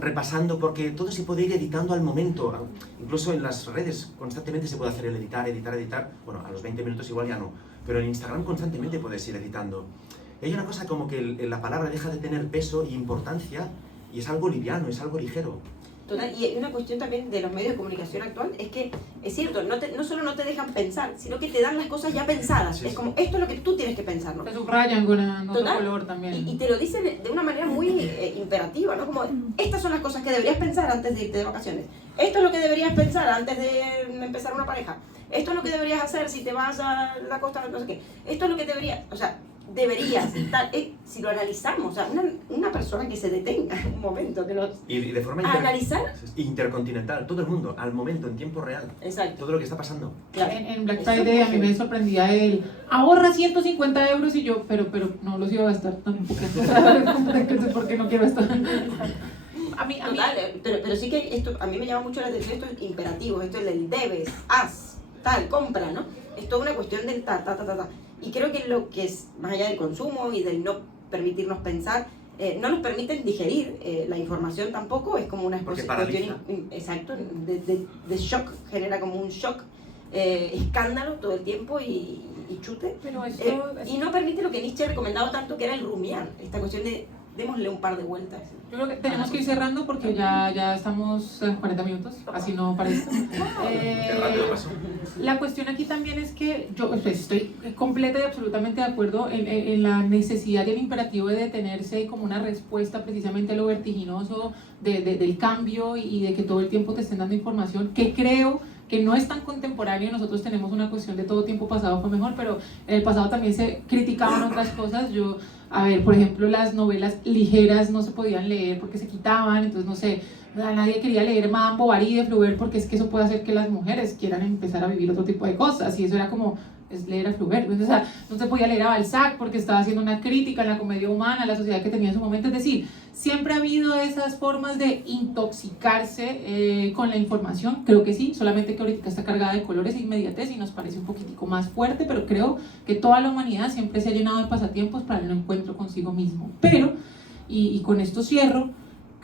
repasando, porque todo se puede ir editando al momento. Incluso en las redes constantemente se puede hacer el editar. Bueno, a los 20 minutos igual ya no, pero en Instagram constantemente puedes ir editando. Y hay una cosa como que la palabra deja de tener peso y importancia y es algo liviano, es algo ligero. Total, y una cuestión también de los medios de comunicación actual es que, es cierto, no solo no te dejan pensar, sino que te dan las cosas ya pensadas. Sí, es sí. como, esto es lo que tú tienes que pensar, ¿no? Te subrayan con otro Total. color también. Y te lo dicen de una manera muy imperativa, ¿no? Como, estas son las cosas que deberías pensar antes de irte de vacaciones. Esto es lo que deberías pensar antes de empezar una pareja. Esto es lo que deberías hacer si te vas a la costa, no sé qué. Esto es lo que deberías, o sea, deberías, tal, si lo analizamos, o sea, una persona que se detenga un momento, que lo... Y de forma analizar. intercontinental, todo el mundo, al momento, en tiempo real. Exacto. Todo lo que está pasando. Claro. En Black Eso Friday a es mí me sorprendía el ahorra 150 euros y yo, pero no los iba a gastar tampoco. Porque no quiero gastar. A mí, Total, pero sí que esto, a mí me llama mucho la atención estos imperativos, esto es del debes, haz, tal, compra, ¿no? Es toda una cuestión del ta. Y creo que lo que es, más allá del consumo y del no permitirnos pensar, no nos permiten digerir la información tampoco, es como una cuestión, exacto, de shock, genera como un shock, escándalo todo el tiempo y chute. Pero y no permite lo que Nietzsche ha recomendado tanto, que era el rumiar, esta cuestión de démosle un par de vueltas. Yo creo que tenemos que ir cerrando porque ya estamos en 40 minutos, así no parece. Qué rápido pasó. La cuestión aquí también es que yo estoy completa y absolutamente de acuerdo en la necesidad y el imperativo de detenerse como una respuesta precisamente a lo vertiginoso del cambio y de que todo el tiempo te estén dando información, que creo que no es tan contemporáneo. Nosotros tenemos una cuestión de todo tiempo pasado fue mejor, pero en el pasado también se criticaban otras cosas. A ver, por ejemplo, las novelas ligeras no se podían leer porque se quitaban, entonces no sé, nadie quería leer Madame Bovary de Flaubert porque es que eso puede hacer que las mujeres quieran empezar a vivir otro tipo de cosas, y eso era como, es leer a Flaubert. Entonces, o sea, no se podía leer a Balzac porque estaba haciendo una crítica en la comedia humana, a la sociedad que tenía en su momento. Es decir, siempre ha habido esas formas de intoxicarse con la información, creo que sí, solamente que ahorita está cargada de colores e inmediatez y nos parece un poquitico más fuerte, pero creo que toda la humanidad siempre se ha llenado de pasatiempos para el no encuentro consigo mismo. Pero, y con esto cierro,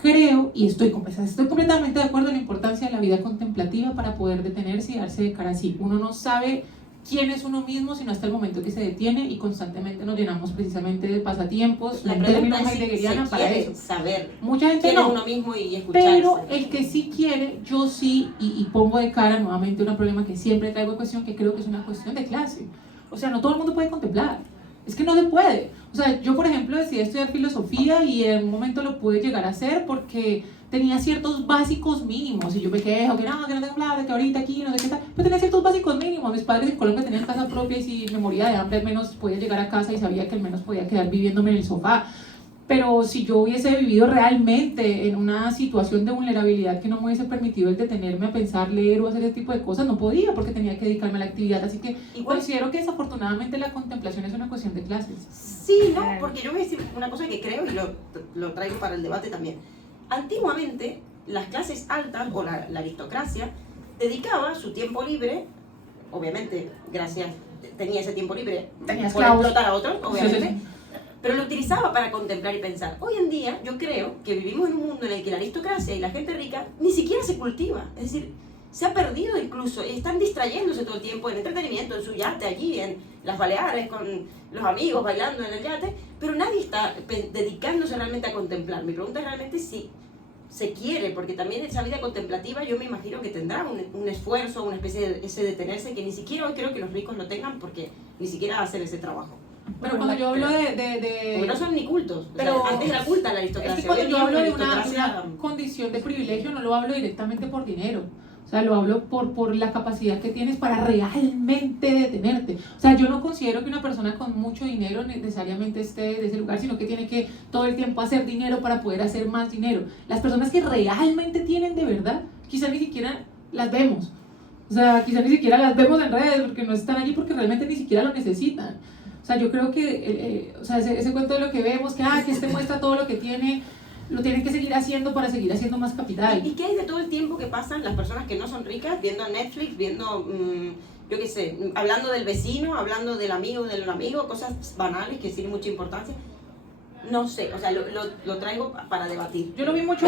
creo, y estoy completamente de acuerdo en la importancia de la vida contemplativa para poder detenerse y darse de cara a sí. Uno no sabe quién es uno mismo sino hasta el momento que se detiene, y constantemente nos llenamos precisamente de pasatiempos, La en pregunta términos es si heideggerianos, se para quiere eso. saber Mucha gente quién es no, uno mismo y escucharse. pero el que sí quiere, yo sí, y pongo de cara nuevamente un problema que siempre traigo en cuestión, que creo que es una cuestión de clase. O sea, no todo el mundo puede contemplar, es que no se puede. O sea, yo por ejemplo decidí estudiar filosofía y en un momento lo pude llegar a hacer porque tenía ciertos básicos mínimos, y yo me quejo que no tengo plata, que ahorita aquí, no sé qué tal, pero tenía ciertos básicos mínimos. Mis padres en Colombia tenían casa propia y si me moría de hambre al menos podía llegar a casa y sabía que al menos podía quedar viviéndome en el sofá. Pero si yo hubiese vivido realmente en una situación de vulnerabilidad que no me hubiese permitido el detenerme a pensar, leer o hacer ese tipo de cosas, no podía, porque tenía que dedicarme a la actividad. Así que Igual, considero que desafortunadamente la contemplación es una cuestión de clases. sí, no, porque yo voy a decir una cosa que creo y lo traigo para el debate también. Antiguamente, las clases altas o la aristocracia dedicaba su tiempo libre, obviamente, tenía ese tiempo libre Tenía por esclavos. explotar a otros, obviamente, Sí, sí, sí. pero lo utilizaba para contemplar y pensar. Hoy en día, yo creo que vivimos en un mundo en el que la aristocracia y la gente rica ni siquiera se cultiva. Es decir, se ha perdido incluso, están distrayéndose todo el tiempo en entretenimiento, en su yate allí, en las Baleares, con los amigos, bailando en el yate, pero nadie está dedicándose realmente a contemplar. Mi pregunta es realmente si se quiere, porque también esa vida contemplativa yo me imagino que tendrá un esfuerzo, una especie de ese detenerse que ni siquiera hoy creo que los ricos lo tengan, porque ni siquiera hacen ese trabajo. Pero cuando yo hablo Porque no son ni cultos. Pero O sea, antes era culta la aristocracia. es que cuando hoy yo en día hablo de la una aristocracia... condición de privilegio, no lo hablo directamente por dinero. O sea, lo hablo por la capacidad que tienes para realmente detenerte. O sea, yo no considero que una persona con mucho dinero necesariamente esté de ese lugar, sino que tiene que todo el tiempo hacer dinero para poder hacer más dinero. Las personas que realmente tienen de verdad, quizás ni siquiera las vemos. O sea, quizás ni siquiera las vemos en redes porque no están allí, porque realmente ni siquiera lo necesitan. O sea, yo creo que o sea, ese cuento de lo que vemos, que este muestra todo lo que tiene, lo tienen que seguir haciendo para seguir haciendo más capital. ¿Y qué hay de todo el tiempo que pasan las personas que no son ricas viendo Netflix, viendo, yo qué sé, hablando del vecino, hablando del amigo, cosas banales que tienen mucha importancia? No sé, o sea, lo traigo para debatir. Yo lo vi mucho,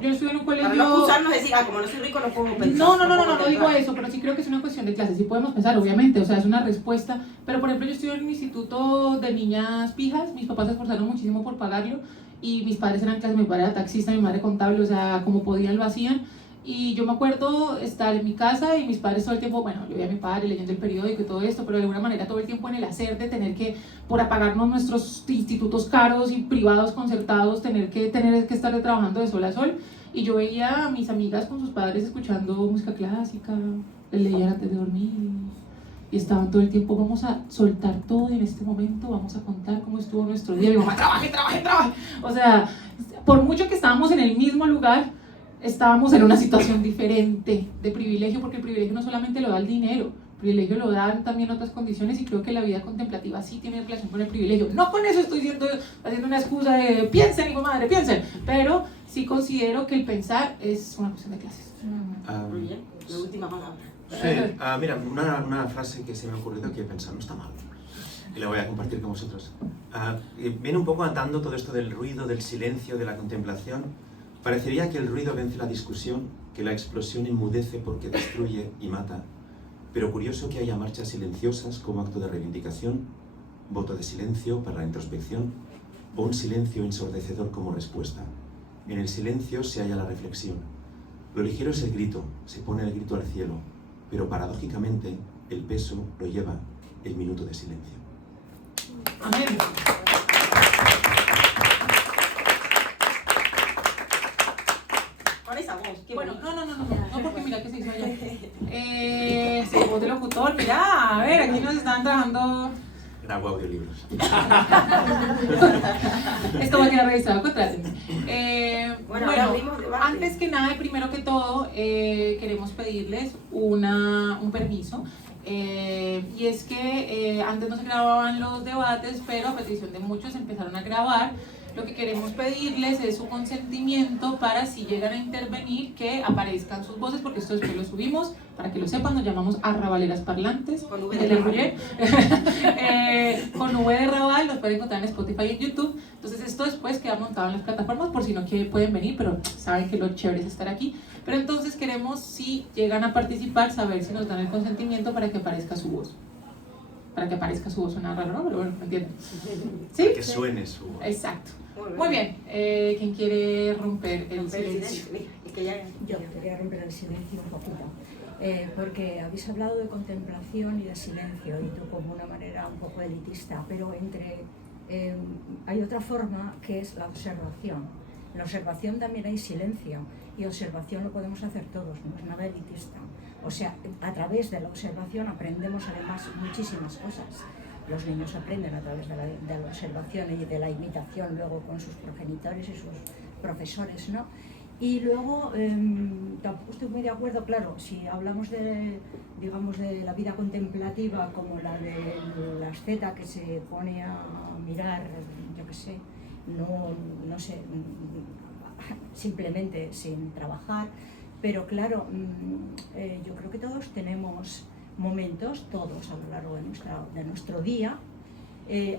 yo estuve en un colegio... Para no acusarnos de decir, como no soy rico no puedo pensar. No digo eso, pero sí creo que es una cuestión de clase, sí podemos pensar, obviamente, o sea, es una respuesta, pero por ejemplo yo estuve en un instituto de niñas pijas, mis papás se esforzaron muchísimo por pagarlo, y mis padres eran clase, mi padre era taxista, mi madre contable, o sea, como podían lo hacían, y yo me acuerdo estar en mi casa y mis padres todo el tiempo, bueno, yo veía a mi padre leyendo el periódico y todo esto, pero de alguna manera todo el tiempo en el hacer de tener que, por apagarnos nuestros institutos caros y privados concertados, tener que estar trabajando de sol a sol, y yo veía a mis amigas con sus padres escuchando música clásica, les leían antes de dormir, y estaban todo el tiempo, vamos a soltar todo en este momento, vamos a contar cómo estuvo nuestro día, y mi mamá, trabaje, o sea, por mucho que estábamos en el mismo lugar, estábamos en una situación diferente de privilegio, porque el privilegio no solamente lo da el dinero, el privilegio lo dan también otras condiciones, y creo que la vida contemplativa sí tiene relación con el privilegio. No con eso estoy haciendo una excusa de piensen, hijo madre, piensen, pero sí considero que el pensar es una cuestión de clases. Muy bien, la última palabra. Sí, mira, una frase que se me ha ocurrido que he pensado, no está mal, y la voy a compartir con vosotros. Viene un poco atando todo esto del ruido, del silencio, de la contemplación. Parecería que el ruido vence la discusión, que la explosión enmudece porque destruye y mata, pero curioso que haya marchas silenciosas como acto de reivindicación, voto de silencio para la introspección, o un silencio ensordecedor como respuesta. En el silencio se halla la reflexión. Lo ligero es el grito, se pone el grito al cielo, pero paradójicamente el peso lo lleva el minuto de silencio. Amén. Con esa voz, qué Bueno, bonito. no, porque mira que se hizo allá. Sí, voz de locutor, mira, a ver, aquí nos están trabajando. Grabo audiolibros. Esto va a quedar registrado, contrátenme. Bueno, ahora abrimos debate. Antes que nada, y primero que todo, queremos pedirles un permiso. Y es que antes no se grababan los debates, pero a petición de muchos empezaron a grabar. Lo que queremos pedirles es su consentimiento para, si llegan a intervenir, que aparezcan sus voces, porque esto después lo subimos, para que lo sepan, nos llamamos arrabaleras parlantes. Con V de Raval. Con V de Raval, los pueden encontrar en Spotify y en YouTube. Entonces esto después queda montado en las plataformas, por si no pueden venir, pero saben que lo chévere es estar aquí. Pero entonces queremos, si llegan a participar, saber si nos dan el consentimiento para que aparezca su voz. Para que aparezca su voz, suena raro, ¿no? Pero bueno, ¿me entienden? ¿Sí? Para que suene su voz. Exacto. Muy bien. ¿Quién quiere romper el silencio? Es que ya... Yo quería romper el silencio un poquito, porque habéis hablado de contemplación y de silencio, y tú como una manera un poco elitista, pero hay otra forma que es la observación. En la observación también hay silencio, y observación lo podemos hacer todos, no es nada elitista. O sea, a través de la observación aprendemos además muchísimas cosas. Los niños aprenden a través de la observación y de la imitación luego con sus progenitores y sus profesores, ¿no? Y luego, tampoco estoy muy de acuerdo, claro, si hablamos digamos, de la vida contemplativa como la de la asceta que se pone a mirar, yo qué sé, no sé, simplemente sin trabajar, pero claro, yo creo que todos tenemos momentos, todos a lo largo de nuestro día,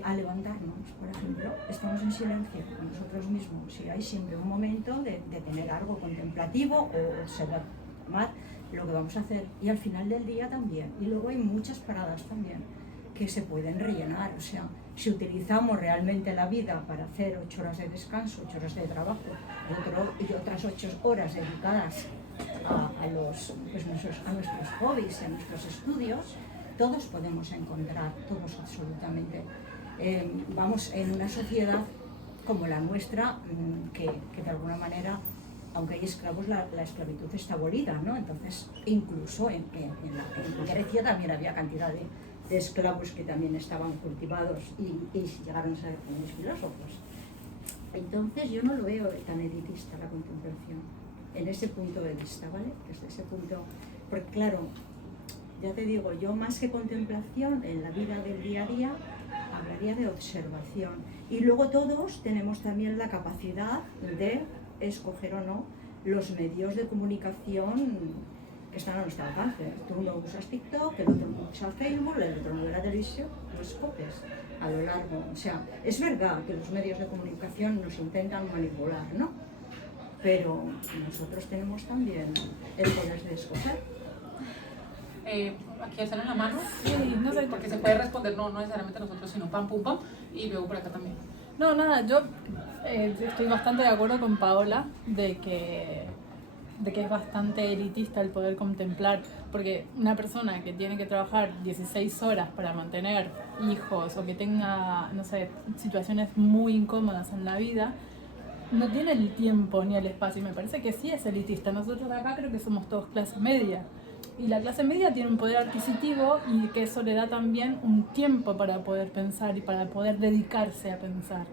al levantarnos, por ejemplo, estamos en silencio con nosotros mismos, y hay siempre un momento de tener algo contemplativo o observar lo que vamos a hacer, y al final del día también. Y luego hay muchas paradas también que se pueden rellenar, o sea, si utilizamos realmente la vida para hacer 8 horas de descanso, 8 horas de trabajo y otras 8 horas dedicadas a nuestros hobbies, a nuestros estudios, todos podemos encontrar, todos absolutamente. Vamos en una sociedad como la nuestra, que de alguna manera, aunque hay esclavos, la esclavitud está abolida, ¿no? Entonces, incluso en Grecia también había cantidad de esclavos que también estaban cultivados y llegaron a ser unos filósofos. Entonces, yo no lo veo tan elitista la contemplación, en ese punto de vista, ¿vale? Desde ese punto, porque claro, ya te digo, yo más que contemplación en la vida del día a día, hablaría de observación. Y luego todos tenemos también la capacidad de escoger o no los medios de comunicación que están a nuestro alcance. Tú no usas TikTok, el otro no usa Facebook, el otro no ve la televisión, los copias a lo largo. O sea, es verdad que los medios de comunicación nos intentan manipular, ¿no? Pero nosotros tenemos también el poder de escoger. Aquí alzan la mano, Sí, no sé. porque se puede responder no necesariamente nosotros, sino pam, pum, pam, y luego por acá también. No, nada, yo estoy bastante de acuerdo con Paola de que es bastante elitista el poder contemplar, porque una persona que tiene que trabajar 16 horas para mantener hijos o que tenga, no sé, situaciones muy incómodas en la vida, no tiene el tiempo ni el espacio, y me parece que sí es elitista. Nosotros acá creo que somos todos clase media, y la clase media tiene un poder adquisitivo y que eso le da también un tiempo para poder pensar y para poder dedicarse a pensar.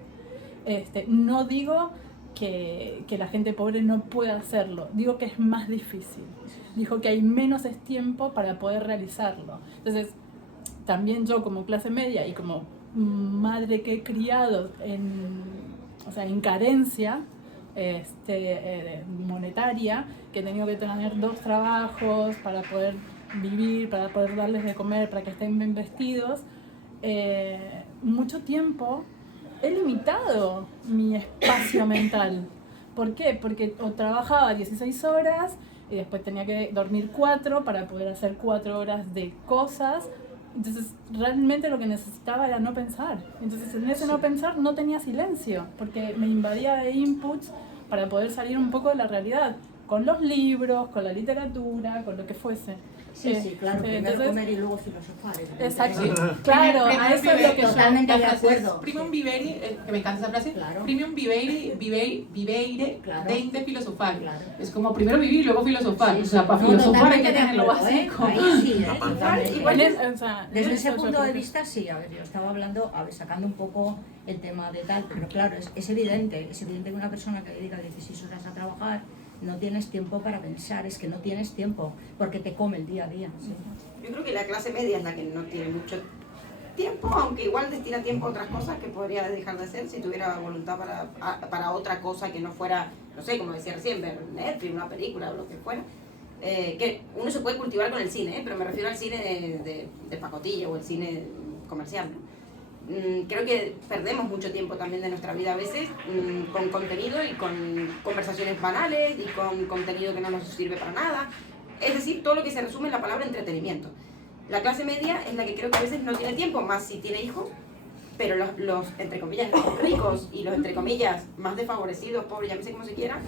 No digo que la gente pobre no pueda hacerlo, digo que es más difícil, digo que hay menos tiempo para poder realizarlo. Entonces, también yo como clase media y como madre que he criado en carencia monetaria, que he tenido que tener 2 trabajos para poder vivir, para poder darles de comer, para que estén bien vestidos, mucho tiempo he limitado mi espacio mental. ¿Por qué? Porque o trabajaba 16 horas y después tenía que dormir 4 para poder hacer 4 horas de cosas. Entonces realmente lo que necesitaba era no pensar. Entonces en ese no pensar no tenía silencio, porque me invadía de inputs para poder salir un poco de la realidad, con los libros, con la literatura, con lo que fuese. Sí, claro, primero entonces, comer y luego filosofar. Exacto, Sí. claro, Premium a eso es lo que yo... totalmente La de frase es acuerdo. Primum vivere, que me encanta esa frase, Claro. Primum viveire Claro. deinde filosofar. Claro. Es como primero vivir y luego filosofar. Sí, O sea, para no, filosofar hay totalmente que de tener lo acuerdo, básico. Ahí sí, totalmente. igual Desde ese eso punto yo de creo que- vista, sí, a ver, yo estaba hablando, sacando un poco el tema de tal, pero claro, es evidente que una persona que dedica 16 horas a trabajar no tienes tiempo para pensar, es que no tienes tiempo, porque te come el día a día. Sí. Yo creo que la clase media es la que no tiene mucho tiempo, aunque igual destina tiempo a otras cosas que podría dejar de hacer si tuviera voluntad para otra cosa que no fuera, no sé, como decía recién, ver Netflix, una película o lo que fuera. Que uno se puede cultivar con el cine, pero me refiero al cine de pacotilla o el cine comercial, ¿no? Creo que perdemos mucho tiempo también de nuestra vida a veces con contenido y con conversaciones banales y con contenido que no nos sirve para nada. Es decir, todo lo que se resume en la palabra entretenimiento. La clase media es la que creo que a veces no tiene tiempo, más si tiene hijos, pero los entre comillas, ricos y los, entre comillas, más desfavorecidos, pobres, llámese como se quiera,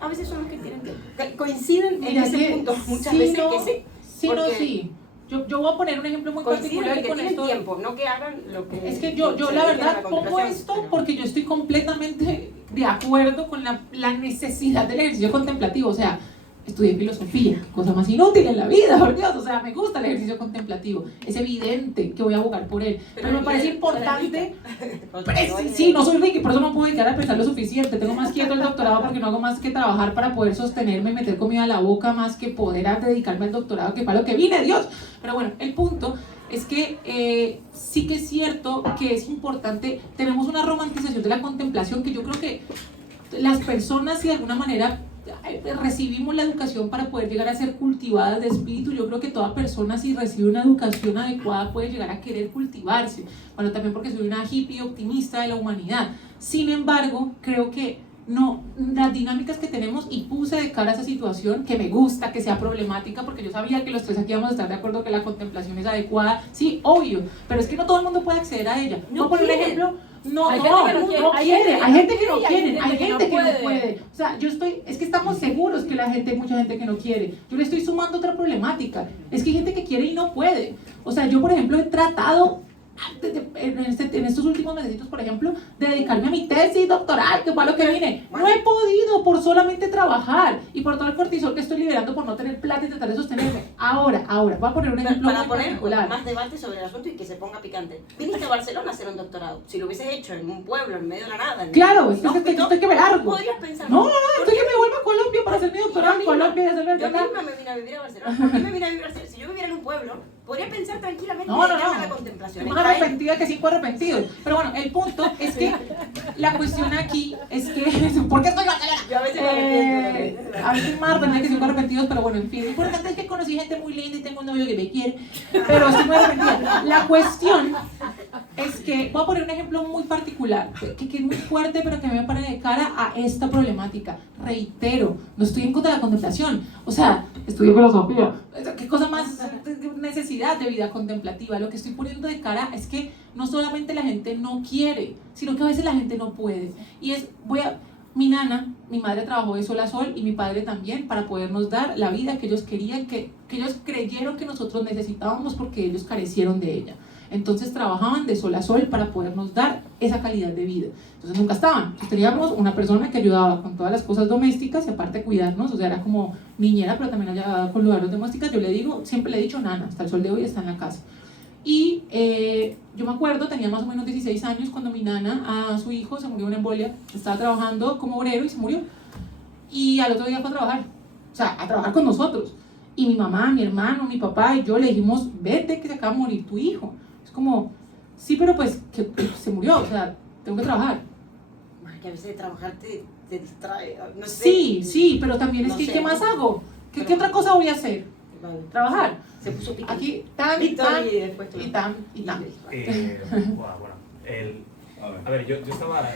a veces son los que tienen tiempo. Coinciden en Mira, ese que punto muchas sí, veces no, que sí. Sí, no, porque sí. Yo voy a poner un ejemplo muy coinciden particular en que con tienen esto. tiempo, no que hagan lo que... Es que yo se la dediquen a verdad pongo contemplación, esto pero- porque yo estoy completamente de acuerdo con la necesidad del ejercicio contemplativo. O sea, estudié filosofía, qué cosa más inútil en la vida, por Dios. O sea, me gusta el ejercicio contemplativo. Es evidente que voy a abogar por él. Pero me parece importante. Sí, no soy rica y por eso no puedo dedicar a pensar lo suficiente. Tengo más quieto el doctorado porque no hago más que trabajar para poder sostenerme y meter comida a la boca, más que poder dedicarme al doctorado, que para lo que vine, Dios. Pero bueno, el punto es que sí que es cierto que es importante. Tenemos una romantización de la contemplación que yo creo que las personas, si de alguna manera recibimos la educación para poder llegar a ser cultivadas de espíritu, yo creo que toda persona, si recibe una educación adecuada, puede llegar a querer cultivarse. Bueno, también porque soy una hippie optimista de la humanidad. Sin embargo, creo que no, las dinámicas que tenemos, y puse de cara a esa situación que me gusta, que sea problemática, porque yo sabía que los tres aquí vamos a estar de acuerdo que la contemplación es adecuada, sí, obvio, pero es que no todo el mundo puede acceder a ella. No Voy a poner un quieren. ejemplo. No, Hay no, gente que no quiere, no hay quiere, gente hay gente que que no no quiere, quiere, hay gente que no puede. puede. O sea, es que estamos seguros que hay mucha gente que no quiere. Yo le estoy sumando otra problemática. Es que hay gente que quiere y no puede. O sea, yo por ejemplo he tratado en estos últimos meses, por ejemplo, de dedicarme a mi tesis doctoral, que fue a lo que vine. No he podido por solamente trabajar y por todo el cortisol que estoy liberando por no tener plata y tratar de sostenerme. Ahora, voy a poner un ejemplo Para muy poner particular. más debate sobre el asunto y que se ponga picante. Viniste a Barcelona a hacer un doctorado. Si lo hubieses hecho en un pueblo, en medio de la nada. Claro, es que estoy que me largo. Podrías pensar. No, estoy que me vuelvo a Colombia para hacer mi doctorado en Colombia y hacerlo Yo acá. misma me vine a vivir a Barcelona. ¿Por qué me vine a vivir a Barcelona? Si yo viviera en un pueblo, podría pensar tranquilamente No, no, dedicarme no. a la contemplación. Estoy más arrepentida que 5 arrepentidos. Pero bueno, el punto es que la cuestión aquí es que... ¿Por qué estoy Yo a veces me arrepiento. a veces más arrepentida que 5 arrepentidos, pero bueno, en fin. Lo importante es que conocí gente muy linda y tengo un novio que me quiere. Pero estoy muy arrepentida. La cuestión es que voy a poner un ejemplo muy particular, que es muy fuerte, pero que me pone de cara a esta problemática. Reitero, no estoy en contra de la contemplación. O sea, estudio filosofía. ¿Qué cosa más necesidad de vida contemplativa? Lo que estoy poniendo de cara es que no solamente la gente no quiere, sino que a veces la gente no puede. Y es, mi nana, mi madre trabajó de sol a sol y mi padre también para podernos dar la vida que ellos querían, que ellos creyeron que nosotros necesitábamos porque ellos carecieron de ella. Entonces trabajaban de sol a sol para podernos dar esa calidad de vida. Entonces nunca estaban. Entonces teníamos una persona que ayudaba con todas las cosas domésticas y aparte cuidarnos, o sea, era como niñera, pero también ayudaba con lugares domésticas. Yo le digo, siempre le he dicho nana, hasta el sol de hoy está en la casa. Y yo me acuerdo, tenía más o menos 16 años cuando mi nana, a su hijo, se murió en una embolia, estaba trabajando como obrero y se murió. Y al otro día fue a trabajar, o sea, a trabajar con nosotros. Y mi mamá, mi hermano, mi papá y yo le dijimos, vete que se acaba de morir tu hijo. Es como, sí, pero pues que se murió, o sea, tengo que trabajar. Que a veces trabajar te distrae, no sé. Sí, sí, pero también es No que sé. ¿qué más hago? ¿Qué otra cosa voy a hacer? Vale. Trabajar. Se puso picante. Aquí, tan, Víctor tan, y después tú. y tan, y tan. Bueno, a ver, yo estaba...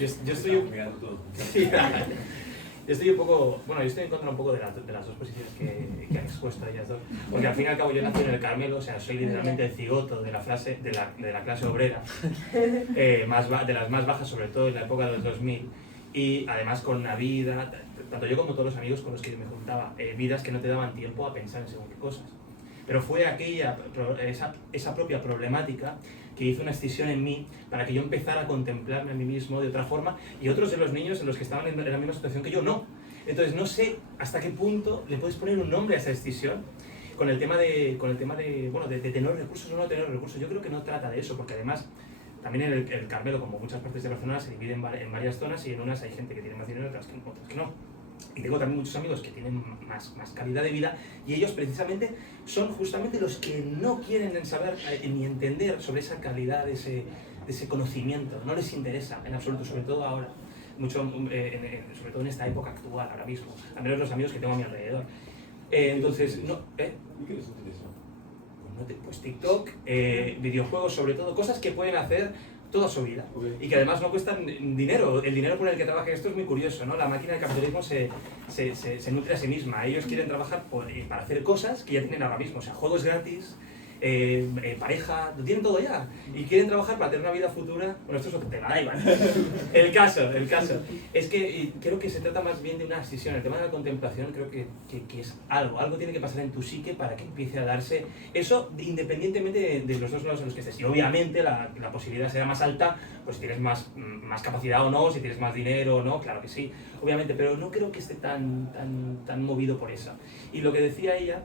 yo estoy... Sí, yo estoy un poco... Bueno, yo estoy en contra un poco de las dos posiciones que han expuesto ellas dos. Porque al fin y al cabo yo nací en el Carmelo, o sea, soy literalmente el cigoto de la clase obrera. De las más bajas, sobre todo en la época de los 2000. Y además con una vida, tanto yo como todos los amigos con los que me juntaba, vidas que no te daban tiempo a pensar en según qué cosas. Pero fue esa propia problemática que hizo una escisión en mí para que yo empezara a contemplarme a mí mismo de otra forma y otros de los niños en los que estaban en la misma situación que yo no. Entonces no sé hasta qué punto le puedes poner un nombre a esa escisión con el tema de tener recursos o no tener recursos. Yo creo que no trata de eso, porque además también el Carmelo, como muchas partes de Barcelona, se divide en varias zonas y en unas hay gente que tiene más dinero y otras que no. Y tengo también muchos amigos que tienen más calidad de vida y ellos precisamente son justamente los que no quieren saber ni entender sobre esa calidad de ese conocimiento. No les interesa en absoluto, sobre todo ahora, sobre todo en esta época actual, ahora mismo, al menos los amigos que tengo a mi alrededor. Entonces, no... ¿Y qué les interesa? Pues TikTok, videojuegos sobre todo, cosas que pueden hacer toda su vida y que además no cuestan dinero. El dinero por el que trabaja esto es muy curioso, ¿no? La máquina del capitalismo se nutre a sí misma. Ellos quieren trabajar para hacer cosas que ya tienen ahora mismo, o sea, juegos gratis, pareja, lo tienen todo ya y quieren trabajar para tener una vida futura. Bueno, esto es otro tema, da igual. El caso es que creo que se trata más bien de una escisión. El tema de la contemplación creo que es algo tiene que pasar en tu psique para que empiece a darse eso independientemente de los dos lados en los que estés. Y obviamente la posibilidad será más alta pues si tienes más capacidad o no, si tienes más dinero o no, claro que sí, obviamente, pero no creo que esté tan movido por esa. Y lo que decía ella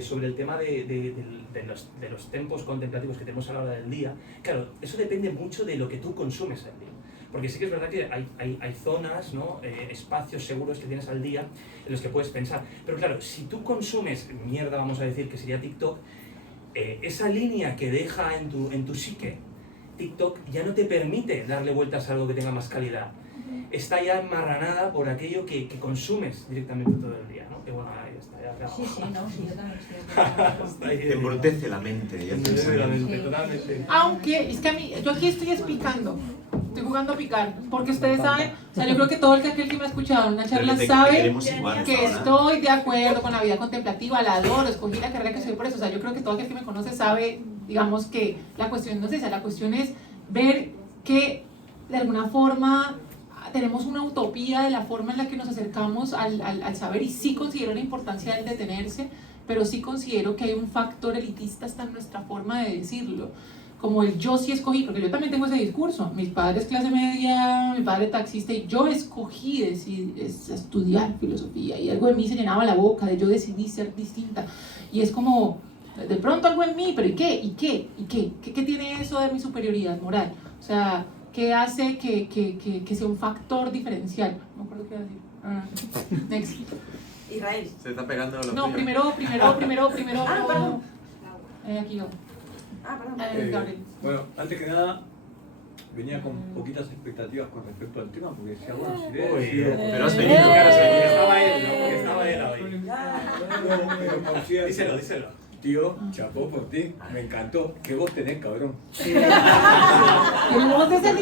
sobre el tema de los tempos contemplativos que tenemos a la hora del día, claro, eso depende mucho de lo que tú consumes al día. Porque sí que es verdad que hay zonas, ¿no? Espacios seguros que tienes al día en los que puedes pensar. Pero claro, si tú consumes mierda, vamos a decir, que sería TikTok, esa línea que deja en tu psique TikTok ya no te permite darle vueltas a algo que tenga más calidad. Está ya enmarranada por aquello que consumes directamente todo el día, ¿no? Que bueno, ahí está, ya acabo. Sí, no, sí, yo también estoy de acuerdo. Está ahí, Te embrutece la mente y el pensamiento. Totalmente. Aunque, es que yo aquí estoy explicando, estoy jugando a picar, porque ustedes saben, o sea, yo creo que todo aquel que me ha escuchado en una charla Pero te sabe queremos igual, que Paola. estoy de acuerdo con la vida contemplativa, la adoro, escogí la carrera que soy por eso, o sea, yo creo que todo aquel que me conoce sabe, digamos, que la cuestión no es esa, la cuestión es ver que de alguna forma tenemos una utopía de la forma en la que nos acercamos al saber, y sí considero la importancia del detenerse, pero sí considero que hay un factor elitista hasta en nuestra forma de decirlo, como el yo sí escogí, porque yo también tengo ese discurso, mis padres clase media, mi padre taxista, y yo escogí estudiar filosofía, y algo de mí se llenaba la boca, de yo decidí ser distinta, y es como, de pronto algo en mí, pero ¿y qué? ¿Y qué? ¿Y qué? ¿Qué tiene eso de mi superioridad moral? O sea, ¿qué hace que sea un factor diferencial? No me acuerdo qué iba a decir. Next. Israel. Se está pegando lo No, tuyo. primero. Ah, perdón. Aquí no. Perdón. Gabriel. Bueno, antes que nada, venía con poquitas expectativas con respecto al tema, porque decía, bueno, silencio. Pero has venido, claro, Estaba él, ¿no? Estaba él hoy. Pero por cierto, Díselo. tío, chapó por ti, me encantó. ¿Qué voz tenés, cabrón? Tenemos esas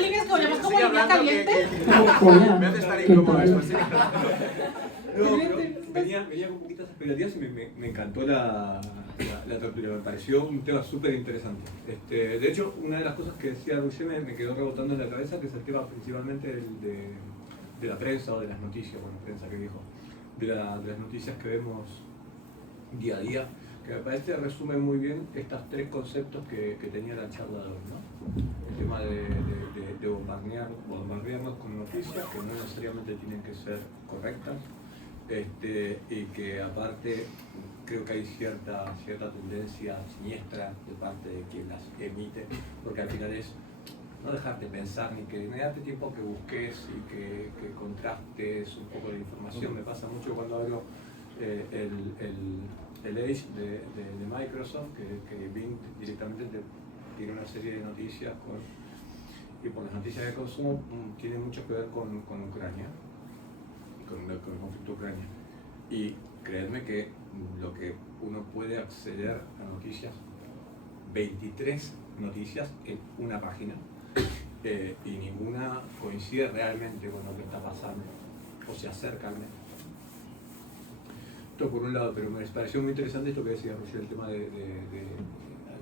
líneas que oímos como Sigue línea hablando caliente. me hace estar incómodo esto, sí. No, pero venía con poquitas expectativas y me encantó la tertulia, me pareció un tema súper interesante. De hecho, una de las cosas que decía Roger me quedó rebotando en la cabeza, que es el tema principalmente de la prensa o de las noticias, bueno, prensa que dijo, de las noticias que vemos día a día, que me parece resume muy bien estos tres conceptos que tenía la charla de hoy, ¿no? El tema de bombardearnos con noticias que no necesariamente tienen que ser correctas, y que aparte creo que hay cierta tendencia siniestra de parte de quien las emite, porque al final es no dejarte pensar ni darte tiempo a que busques y que contrastes un poco de información. Me pasa mucho cuando abro el Edge de Microsoft, que Bing directamente tiene una serie de noticias y por las noticias de consumo tiene mucho que ver con Ucrania, con el conflicto Ucrania. Y creedme que lo que uno puede acceder a noticias, 23 noticias en una página, y ninguna coincide realmente con lo que está pasando o se acerca al menos. Esto por un lado, pero me pareció muy interesante esto que decía Roger, el tema al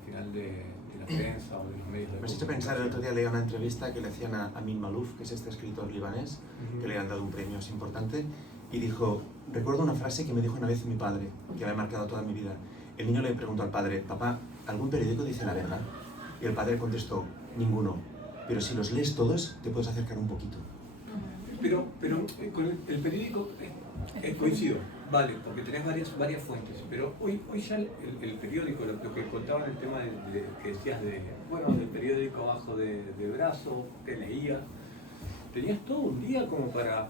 final de la prensa o de los medios. Me has hecho pensar, el otro día leí una entrevista que le hacían a Amin Malouf, que es este escritor libanés, que le han dado un premio así importante, y dijo, recuerdo una frase que me dijo una vez mi padre, que me ha marcado toda mi vida. El niño le preguntó al padre, papá, ¿algún periódico dice la verdad? Y el padre contestó, ninguno, pero si los lees todos, te puedes acercar un poquito. Pero con el periódico coincido, vale, porque tenés varias fuentes, pero hoy ya el periódico, lo que contaban el tema que decías del periódico abajo de brazo, que leías, tenías todo un día como para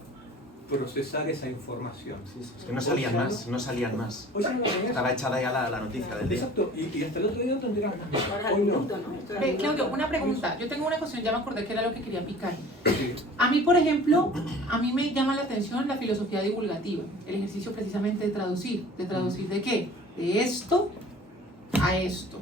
procesar esa información. Sí, es que no salían más. Hoy ya no la tenías. Estaba echada ya la noticia del día. Exacto, y hasta el otro día no te enterabas. Ahora Hoy al no. minuto, ¿no? Ve, Claudio, una pregunta. Yo tengo una cuestión, ya me acordé que era lo que quería picar. Sí. A mí, por ejemplo, a mí me llama la atención la filosofía divulgativa, el ejercicio precisamente de traducir. ¿De traducir de qué? De esto a esto.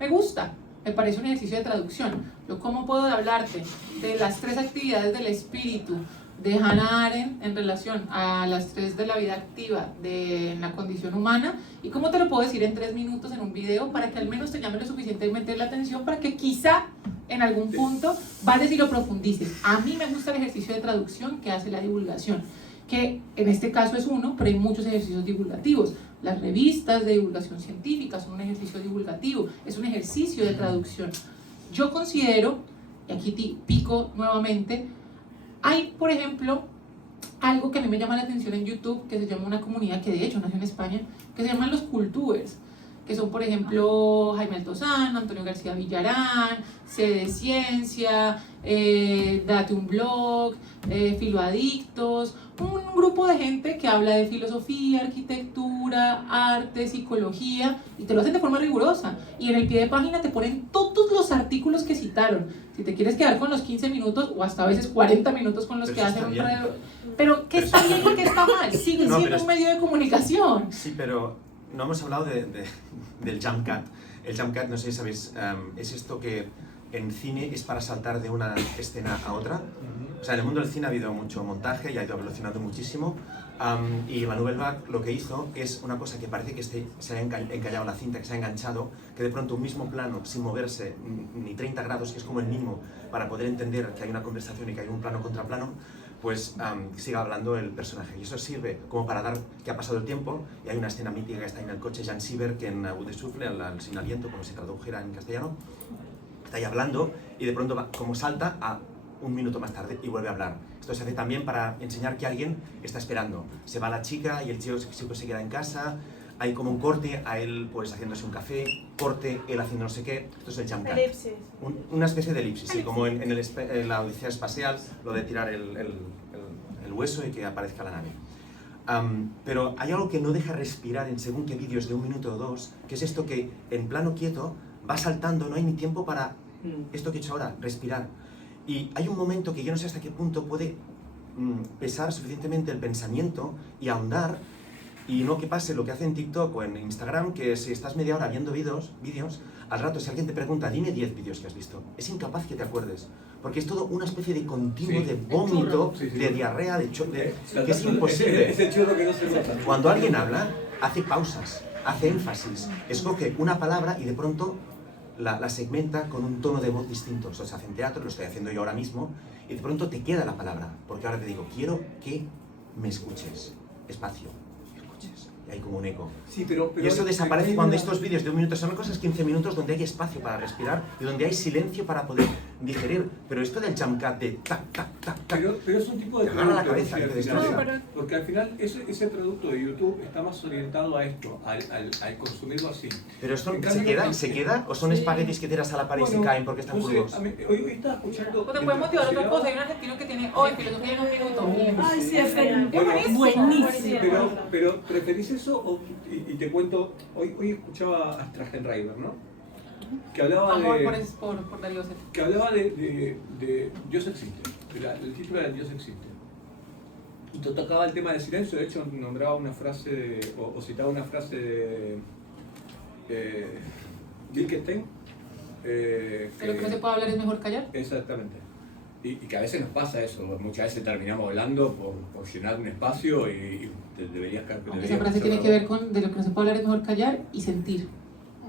Me gusta, me parece un ejercicio de traducción. Yo, ¿cómo puedo hablarte de las tres actividades del espíritu de Hannah Arendt en relación a las tres de la vida activa de la condición humana? ¿Y cómo te lo puedo decir en 3 minutos en un video para que al menos te llame lo suficientemente la atención para que quizá en algún punto vayas y lo profundices? A mí me gusta el ejercicio de traducción que hace la divulgación, que en este caso es uno, pero hay muchos ejercicios divulgativos. Las revistas de divulgación científica son un ejercicio divulgativo, es un ejercicio de traducción. Yo considero, y aquí pico nuevamente, hay, por ejemplo, algo que a mí me llama la atención en YouTube, que se llama una comunidad que de hecho nació en España, que se llaman los cultubers, que son, por ejemplo, Jaime Altozano, Antonio García Villarán, C de Ciencia, Date un Blog, Filoadictos, un grupo de gente que habla de filosofía, arquitectura, arte, psicología, y te lo hacen de forma rigurosa, y en el pie de página te ponen todos los artículos que citaron. Si te quieres quedar con los 15 minutos, o hasta a veces 40 minutos con los Pero que eso hacen está un bien. radio... Pero ¿qué está bien y qué está mal? Siguen No, siendo pero un medio de comunicación. Sí, pero no hemos hablado del jump cut. El jump cut, no sé si sabéis, es esto que en cine es para saltar de una escena a otra. O sea, en el mundo del cine ha habido mucho montaje y ha ido evolucionando muchísimo. Y Van Uvelbach lo que hizo es una cosa que parece que se ha encallado la cinta, que se ha enganchado, que de pronto un mismo plano, sin moverse ni 30 grados, que es como el mínimo para poder entender que hay una conversación y que hay un plano contra plano, pues siga hablando el personaje. Y eso sirve como para dar que ha pasado el tiempo, y hay una escena mítica que está en el coche Jean Sieber, que en Bout de Souffle, al sin aliento, como se tradujera en castellano, está ahí hablando y de pronto va, como salta a un minuto más tarde y vuelve a hablar. Esto se hace también para enseñar que alguien está esperando. Se va la chica y el chico se queda en casa, hay como un corte a él pues haciéndose un café, corte, él haciendo no sé qué. Esto es el jump cut. Elipsis. Una especie de elipsis, sí, como en la odisea espacial, lo de tirar el hueso y que aparezca la nave. Pero hay algo que no deja respirar en según qué vídeos de 1 minuto o 2, que es esto que en plano quieto va saltando, no hay ni tiempo para esto que he hecho ahora, respirar. Y hay un momento que yo no sé hasta qué punto puede pesar suficientemente el pensamiento y ahondar, y no que pase lo que hace en TikTok o en Instagram, que si estás media hora viendo vídeos, al rato si alguien te pregunta, dime 10 vídeos que has visto, es incapaz que te acuerdes, porque es todo una especie de continuo de vómito, de diarrea, que es imposible. Ese churro que no se nota. Cuando alguien habla, hace pausas, hace énfasis, escoge una palabra y de pronto la segmenta con un tono de voz distinto. Eso se hace en teatro, lo estoy haciendo yo ahora mismo, y de pronto te queda la palabra, porque ahora te digo, quiero que me escuches, espacio, escuches, y hay como un eco. Sí, pero Y eso desaparece cuando estos vídeos de 1 minuto son cosas 15 minutos donde hay espacio para respirar y donde hay silencio para poder digerir. Pero esto del jump cut de tac, tac, tac, tac, pero es un tipo de te agarra la producto, cabeza, ¿sí? te Al destroza. final, porque al final ese producto de YouTube está más orientado a esto, al consumirlo así. Pero esto En se cambio, queda o son espaguetis que tiras a la pared y se bueno, caen porque están no sé, crudos. hoy estaba escuchando... O te puede motivar otra cosa. Hay un argentino que tiene hoy filosofía en 1 minuto. Ay, sí, es Buenísimo. Pero ¿preferís eso y te cuento? Hoy escuchaba a Strassenreiber, ¿no? Que hablaba Amor de... por Darío Zeta. Que hablaba de Dios existe. El título era Dios existe. Y tocaba el tema del silencio. De hecho, nombraba una frase o citaba una frase de Wittgenstein. De lo que no se puede hablar es mejor callar. Exactamente. Y que a veces nos pasa eso. Muchas veces terminamos hablando por llenar un espacio y deberías... Aunque esa frase tiene que ver con de lo que no se puede hablar es mejor callar y sentir.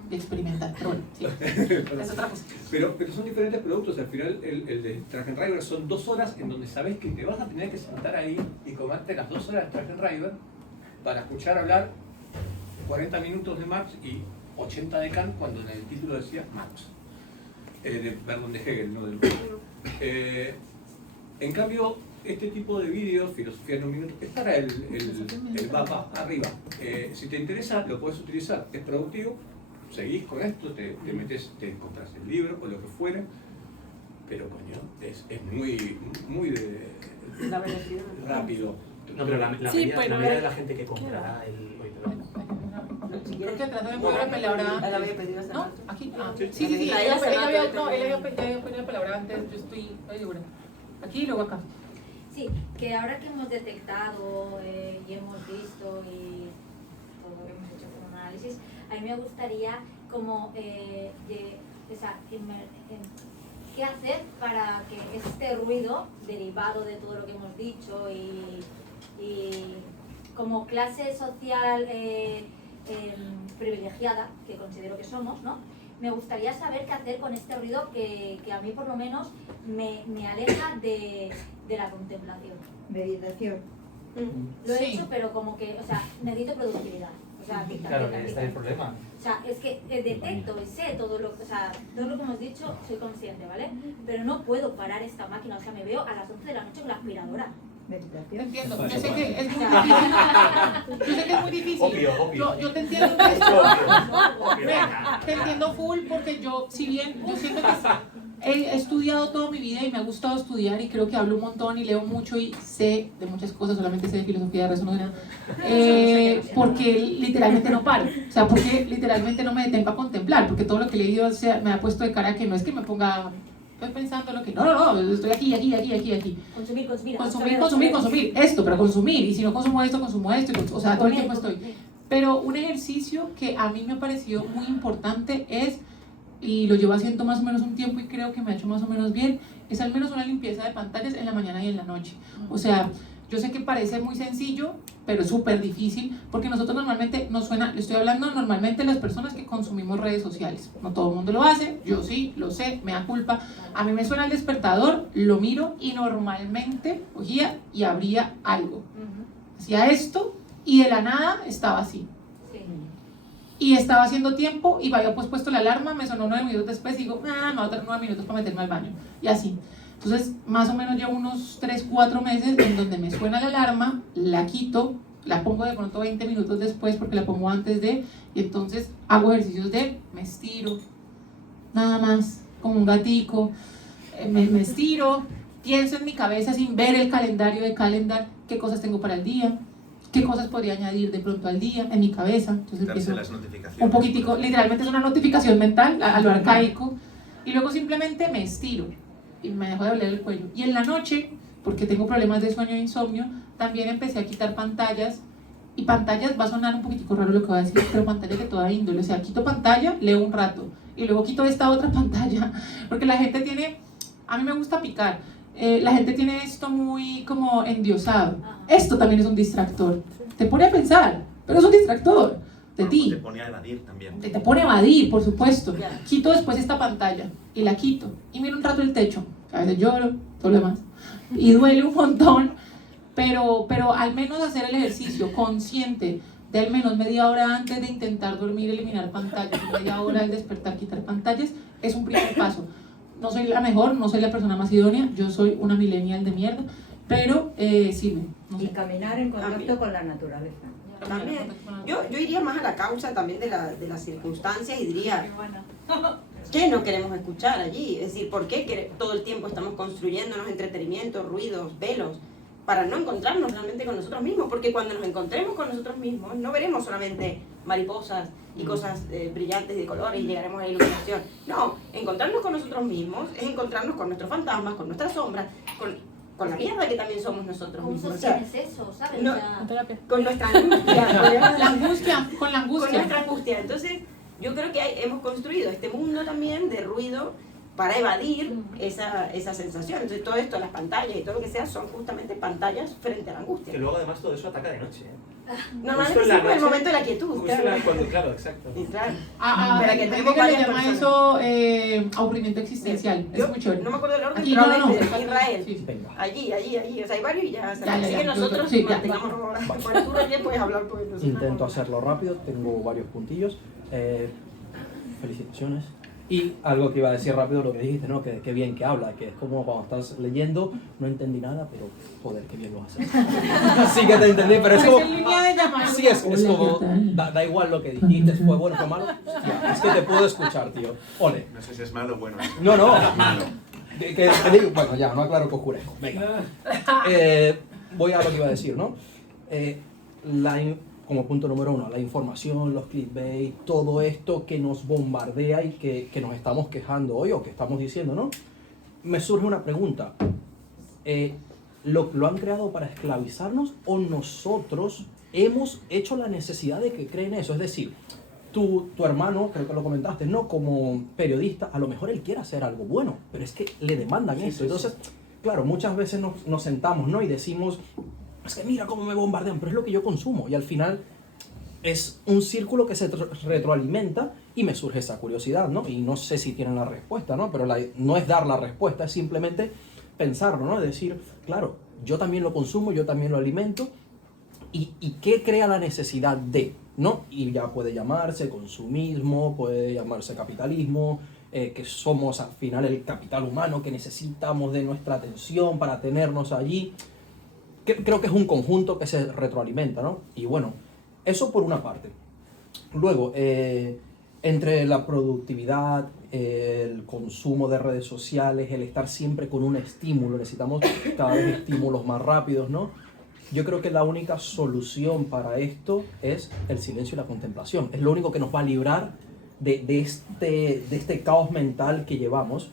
De experimentar, pero bueno, sí, es otra cosa. Pero son diferentes productos. Al final, el de Strassenreiber son 2 horas en donde sabes que te vas a tener que sentar ahí y comerte las 2 horas de Strassenreiber para escuchar hablar 40 minutos de Marx y 80 de Kant, cuando en el título decía Marx. Perdón, de Hegel, no del en cambio, este tipo de vídeos, filosofía en 1 minuto, es para el mapa arriba. Si te interesa, lo puedes utilizar. Es productivo. Seguís con esto, te metes, te compras el libro o lo que fuera, pero coño, es muy rápido. No, pero la Sí, medida, pero la medida de la gente que comprará el... Oye, perdón. Creo que atrás también puede haber palabra. Él había pedido hace ¿No? rato. Aquí. Ah, Sí. sí. Él Ahí hace rato había que pedido la palabra antes. Yo estoy segura. Aquí y luego acá. Sí, que ahora que hemos detectado y hemos visto y todo lo que hemos hecho con un análisis, a mí me gustaría como qué hacer para que este ruido derivado de todo lo que hemos dicho y como clase social privilegiada, que considero que somos, ¿no? Me gustaría saber qué hacer con este ruido que a mí por lo menos me aleja de la contemplación. Meditación. Lo he Sí. hecho, pero como que, o sea, necesito productividad. O sea, Claro, ese es el problema. O sea, es que detecto y sé todo lo que hemos dicho, soy consciente, ¿vale? Pero no puedo parar esta máquina, o sea, me veo a las 11 de la noche con la aspiradora. Te Meditación. entiendo. Yo sé que es muy difícil. Yo sé que es muy difícil. Obvio. Yo te entiendo. Que es- Obvio. Te entiendo full porque yo, si bien yo siento que he estudiado toda mi vida y me ha gustado estudiar y creo que hablo un montón y leo mucho y sé de muchas cosas, solamente sé de filosofía, de resto no sé nada, porque literalmente no paro, o sea, porque literalmente no me detengo a contemplar, porque todo lo que he leído me ha puesto de cara que no es que me ponga, estoy pensando lo que, no, estoy aquí. Consumir, esto, pero consumir, y si no consumo esto, o sea, todo el tiempo estoy. Pero un ejercicio que a mí me ha parecido muy importante es, y lo llevo haciendo más o menos un tiempo y creo que me ha hecho más o menos bien, es al menos una limpieza de pantallas en la mañana y en la noche. O sea, yo sé que parece muy sencillo, pero es súper difícil, porque nosotros normalmente nos suena, le estoy hablando normalmente de las personas que consumimos redes sociales. No todo el mundo lo hace, yo sí, lo sé, me da culpa. A mí me suena el despertador, lo miro y normalmente cogía y abría algo. Hacía esto y de la nada estaba así. Sí. Y estaba haciendo tiempo y había pues puesto la alarma, me sonó 9 minutos después y digo, me va a dar 9 minutos para meterme al baño. Y así. Entonces, más o menos llevo unos 3-4 meses en donde me suena la alarma, la quito, la pongo de pronto 20 minutos después porque la pongo antes de, y entonces hago ejercicios de, me estiro, nada más, como un gatico, me estiro, pienso en mi cabeza sin ver el calendario de Calendar, qué cosas tengo para el día, qué cosas podría añadir de pronto al día, en mi cabeza. Entonces Darse empiezo las notificaciones. un poquitico, literalmente es una notificación mental a lo arcaico, y luego simplemente me estiro y me dejo de doler el cuello. Y en la noche, porque tengo problemas de sueño e insomnio, también empecé a quitar pantallas, y pantallas, va a sonar un poquitico raro lo que voy a decir, pero pantallas de toda índole, o sea, quito pantalla, leo un rato, y luego quito esta otra pantalla, porque la gente tiene, a mí me gusta picar, la gente tiene esto muy como endiosado. Esto también es un distractor, te pone a pensar, pero es un distractor de ti. Te pone a evadir también. Te pone a evadir, por supuesto. Ya. Quito después esta pantalla y la quito y miro un rato el techo. A veces lloro, todo lo demás. Y duele un montón, pero al menos hacer el ejercicio consciente de al menos media hora antes de intentar dormir, eliminar pantallas, y media hora al despertar, quitar pantallas, es un primer paso. No soy la mejor, no soy la persona más idónea, yo soy una millennial de mierda, pero sirve. No Y sé. caminar en contacto con la naturaleza. También. Yo iría más a la causa también de las circunstancias y diría, Qué bueno. ¿qué no queremos escuchar allí? Es decir, ¿por qué todo el tiempo estamos construyéndonos entretenimientos, ruidos, velos, para no encontrarnos realmente con nosotros mismos? Porque cuando nos encontremos con nosotros mismos, no veremos solamente mariposas y cosas brillantes de colores y llegaremos a la iluminación. No, encontrarnos con nosotros mismos es encontrarnos con nuestros fantasmas, con nuestras sombras, con la mierda que también somos nosotros ¿Cómo mismos. O sea, sostienes eso, sabes? no, O sea, En terapia. con nuestra angustia. La angustia, con la Con angustia. nuestra angustia. Entonces, yo creo que hemos construido este mundo también de ruido para evadir esa sensación. Entonces, todo esto, las pantallas y todo lo que sea, son justamente pantallas frente a la angustia. Que luego además todo eso ataca de noche. Normalmente Justo en la siempre el noche, momento de la quietud. Justo Claro. claro, exacto. Sí, claro. Para que tenemos le varias llama personas. eso aburrimiento existencial. Yo Es muy chévere. no me acuerdo del orden, Aquí, pero no, habla no, de Israel. sí, sí. Venga. Allí. O sea, hay varios y ya. Ya, Así ya. que nosotros Sí, ya. mantengamos. Bueno, tú Reyes puedes hablar por nosotros. Intento hacerlo rápido, tengo varios puntillos. Felicitaciones. Y algo que iba a decir rápido, lo que dijiste, ¿no? Que bien que habla, que es como cuando estás leyendo, no entendí nada, pero joder, qué bien lo haces. Sí que te entendí, pero es como... en línea de llamada. Sí, es Hola, como... ¿qué tal? Da igual lo que dijiste, fue bueno, fue malo. Hostia, es que te puedo escuchar, tío. Ole. No sé si es malo o bueno. No, no. Malo. Te digo, bueno, ya, no aclaro que oscurezco. Venga. Voy a lo que iba a decir, ¿no? Como punto número 1, la información, los clickbait, todo esto que nos bombardea y que nos estamos quejando hoy o que estamos diciendo, ¿no? Me surge una pregunta. ¿Lo han creado para esclavizarnos o nosotros hemos hecho la necesidad de que creen eso? Es decir, tu hermano, creo que lo comentaste, ¿no? Como periodista, a lo mejor él quiere hacer algo bueno, pero es que le demandan eso. Entonces, claro, muchas veces nos sentamos, ¿no? Y decimos, es que mira cómo me bombardean, pero es lo que yo consumo. Y al final es un círculo que se retroalimenta y me surge esa curiosidad, ¿no? Y no sé si tienen la respuesta, ¿no? Pero no es dar la respuesta, es simplemente pensarlo, ¿no? Es decir, claro, yo también lo consumo, yo también lo alimento. ¿Y qué crea la necesidad de? ¿No? Y ya puede llamarse consumismo, puede llamarse capitalismo, que somos al final el capital humano, que necesitamos de nuestra atención para tenernos allí. Creo que es un conjunto que se retroalimenta, ¿no? Y bueno, eso por una parte. Luego, entre la productividad, el consumo de redes sociales, el estar siempre con un estímulo, necesitamos cada vez estímulos más rápidos, ¿no? Yo creo que la única solución para esto es el silencio y la contemplación. Es lo único que nos va a librar de este caos mental que llevamos.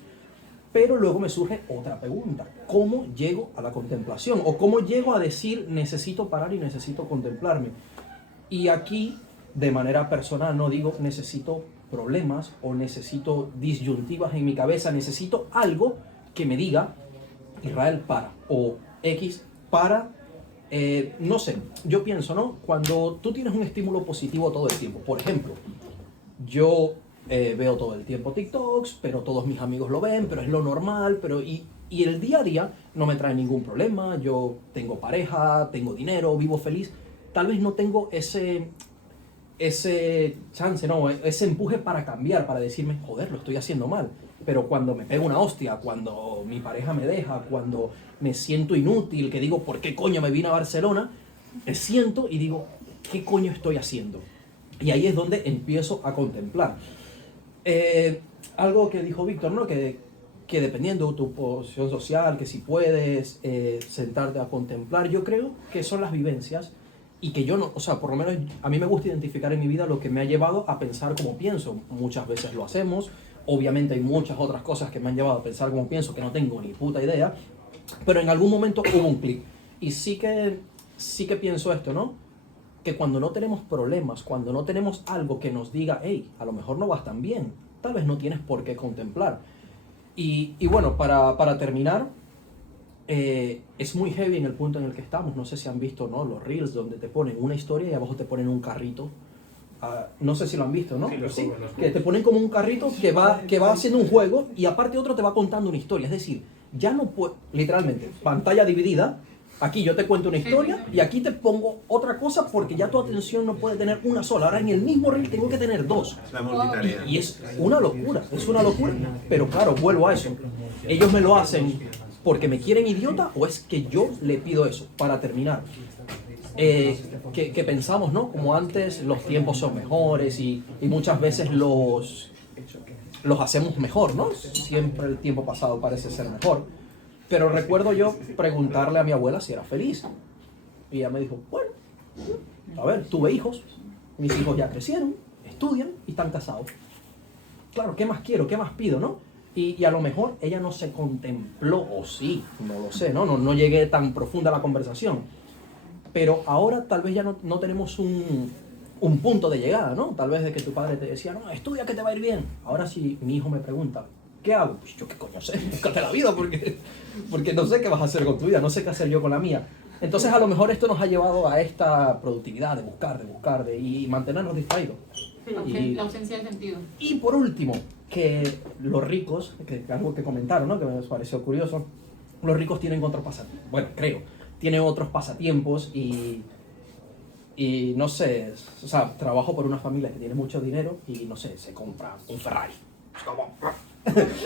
Pero luego me surge otra pregunta. ¿Cómo llego a la contemplación? ¿O cómo llego a decir necesito parar y necesito contemplarme? Y aquí, de manera personal, no digo necesito problemas o necesito disyuntivas en mi cabeza. Necesito algo que me diga Israel para o X para... no sé, yo pienso, ¿no? Cuando tú tienes un estímulo positivo todo el tiempo, por ejemplo, yo veo todo el tiempo TikToks, pero todos mis amigos lo ven, pero es lo normal, y el día a día no me trae ningún problema, yo tengo pareja, tengo dinero, vivo feliz, tal vez no tengo ese chance, no, ese empuje para cambiar, para decirme, joder, lo estoy haciendo mal. Pero cuando me pego una hostia, cuando mi pareja me deja, cuando me siento inútil, que digo, ¿por qué coño me vine a Barcelona? Me siento y digo, ¿qué coño estoy haciendo? Y ahí es donde empiezo a contemplar. Algo que dijo Víctor, ¿no? Que dependiendo de tu posición social, que si puedes sentarte a contemplar, yo creo que son las vivencias y que yo no, o sea, por lo menos a mí me gusta identificar en mi vida lo que me ha llevado a pensar como pienso. Muchas veces lo hacemos, obviamente hay muchas otras cosas que me han llevado a pensar como pienso que no tengo ni puta idea, pero en algún momento hubo un clic. Y sí que pienso esto, ¿no? Que cuando no tenemos problemas, cuando no tenemos algo que nos diga, hey, a lo mejor no vas tan bien, tal vez no tienes por qué contemplar. Y bueno, para terminar, es muy heavy en el punto en el que estamos. No sé si han visto, ¿no?, los reels donde te ponen una historia y abajo te ponen un carrito. No sé si lo han visto, ¿no? Sí, los Sí, juegos. que te ponen como un carrito que va haciendo un juego y aparte otro te va contando una historia. Es decir, ya no puedo, literalmente, pantalla dividida. Aquí yo te cuento una historia y aquí te pongo otra cosa porque ya tu atención no puede tener una sola. Ahora en el mismo reel tengo que tener dos. Es la multitarea. Y es una locura, Pero claro, vuelvo a eso. Ellos me lo hacen porque me quieren idiota o es que yo le pido eso. Para terminar, que pensamos, ¿no? Como antes los tiempos son mejores y muchas veces los hacemos mejor, ¿no? Siempre el tiempo pasado parece ser mejor. Pero recuerdo yo preguntarle a mi abuela si era feliz. Y ella me dijo, bueno, a ver, tuve hijos, mis hijos ya crecieron, estudian y están casados. Claro, ¿qué más quiero? ¿Qué más pido, no? Y a lo mejor ella no se contempló, o sí, no lo sé, no llegué tan profunda a la conversación. Pero ahora tal vez ya no tenemos un punto de llegada, ¿no? Tal vez de que tu padre te decía, no, estudia que te va a ir bien. Ahora si mi hijo me pregunta, ¿qué hago? Pues yo qué coño sé, búscate la vida porque no sé qué vas a hacer con tu vida, no sé qué hacer yo con la mía. Entonces a lo mejor esto nos ha llevado a esta productividad de buscar y mantenernos distraídos. La ausencia de sentido. Y por último, que los ricos, que algo que comentaron, ¿no?, que me pareció curioso, los ricos tienen otros pasatiempos, bueno, tienen otros pasatiempos y no sé, o sea, trabajo por una familia que tiene mucho dinero y no sé, se compra un Ferrari.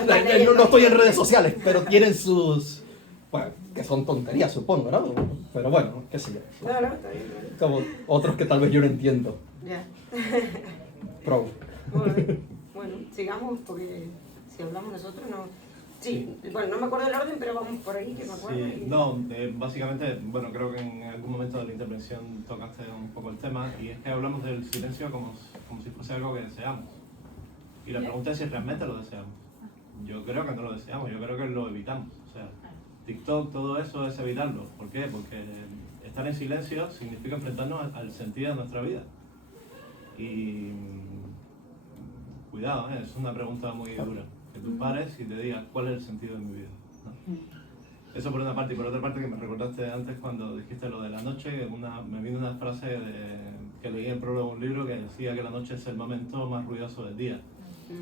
No estoy en redes sociales, pero tienen sus... Bueno, que son tonterías, supongo, ¿no? Pero bueno, qué sé yo. No, está bien. Como otros que tal vez yo no entiendo. Ya. Pro. Bueno, sigamos porque si hablamos nosotros no... Sí, bueno, no me acuerdo el orden, pero vamos por ahí, que me acuerdo. Sí, no, básicamente, bueno, creo que en algún momento de la intervención tocaste un poco el tema y es que hablamos del silencio como si fuese algo que deseamos. Y la pregunta es si realmente lo deseamos. Yo creo que no lo deseamos, yo creo que lo evitamos. O sea, TikTok, todo eso es evitarlo. ¿Por qué? Porque estar en silencio significa enfrentarnos al sentido de nuestra vida. Y cuidado, es una pregunta muy dura. Que tú pares y te digas cuál es el sentido de mi vida, ¿no? Eso por una parte, y por otra parte que me recordaste antes cuando dijiste lo de la noche, me vino una frase que leí en prólogo de un libro que decía que la noche es el momento más ruidoso del día,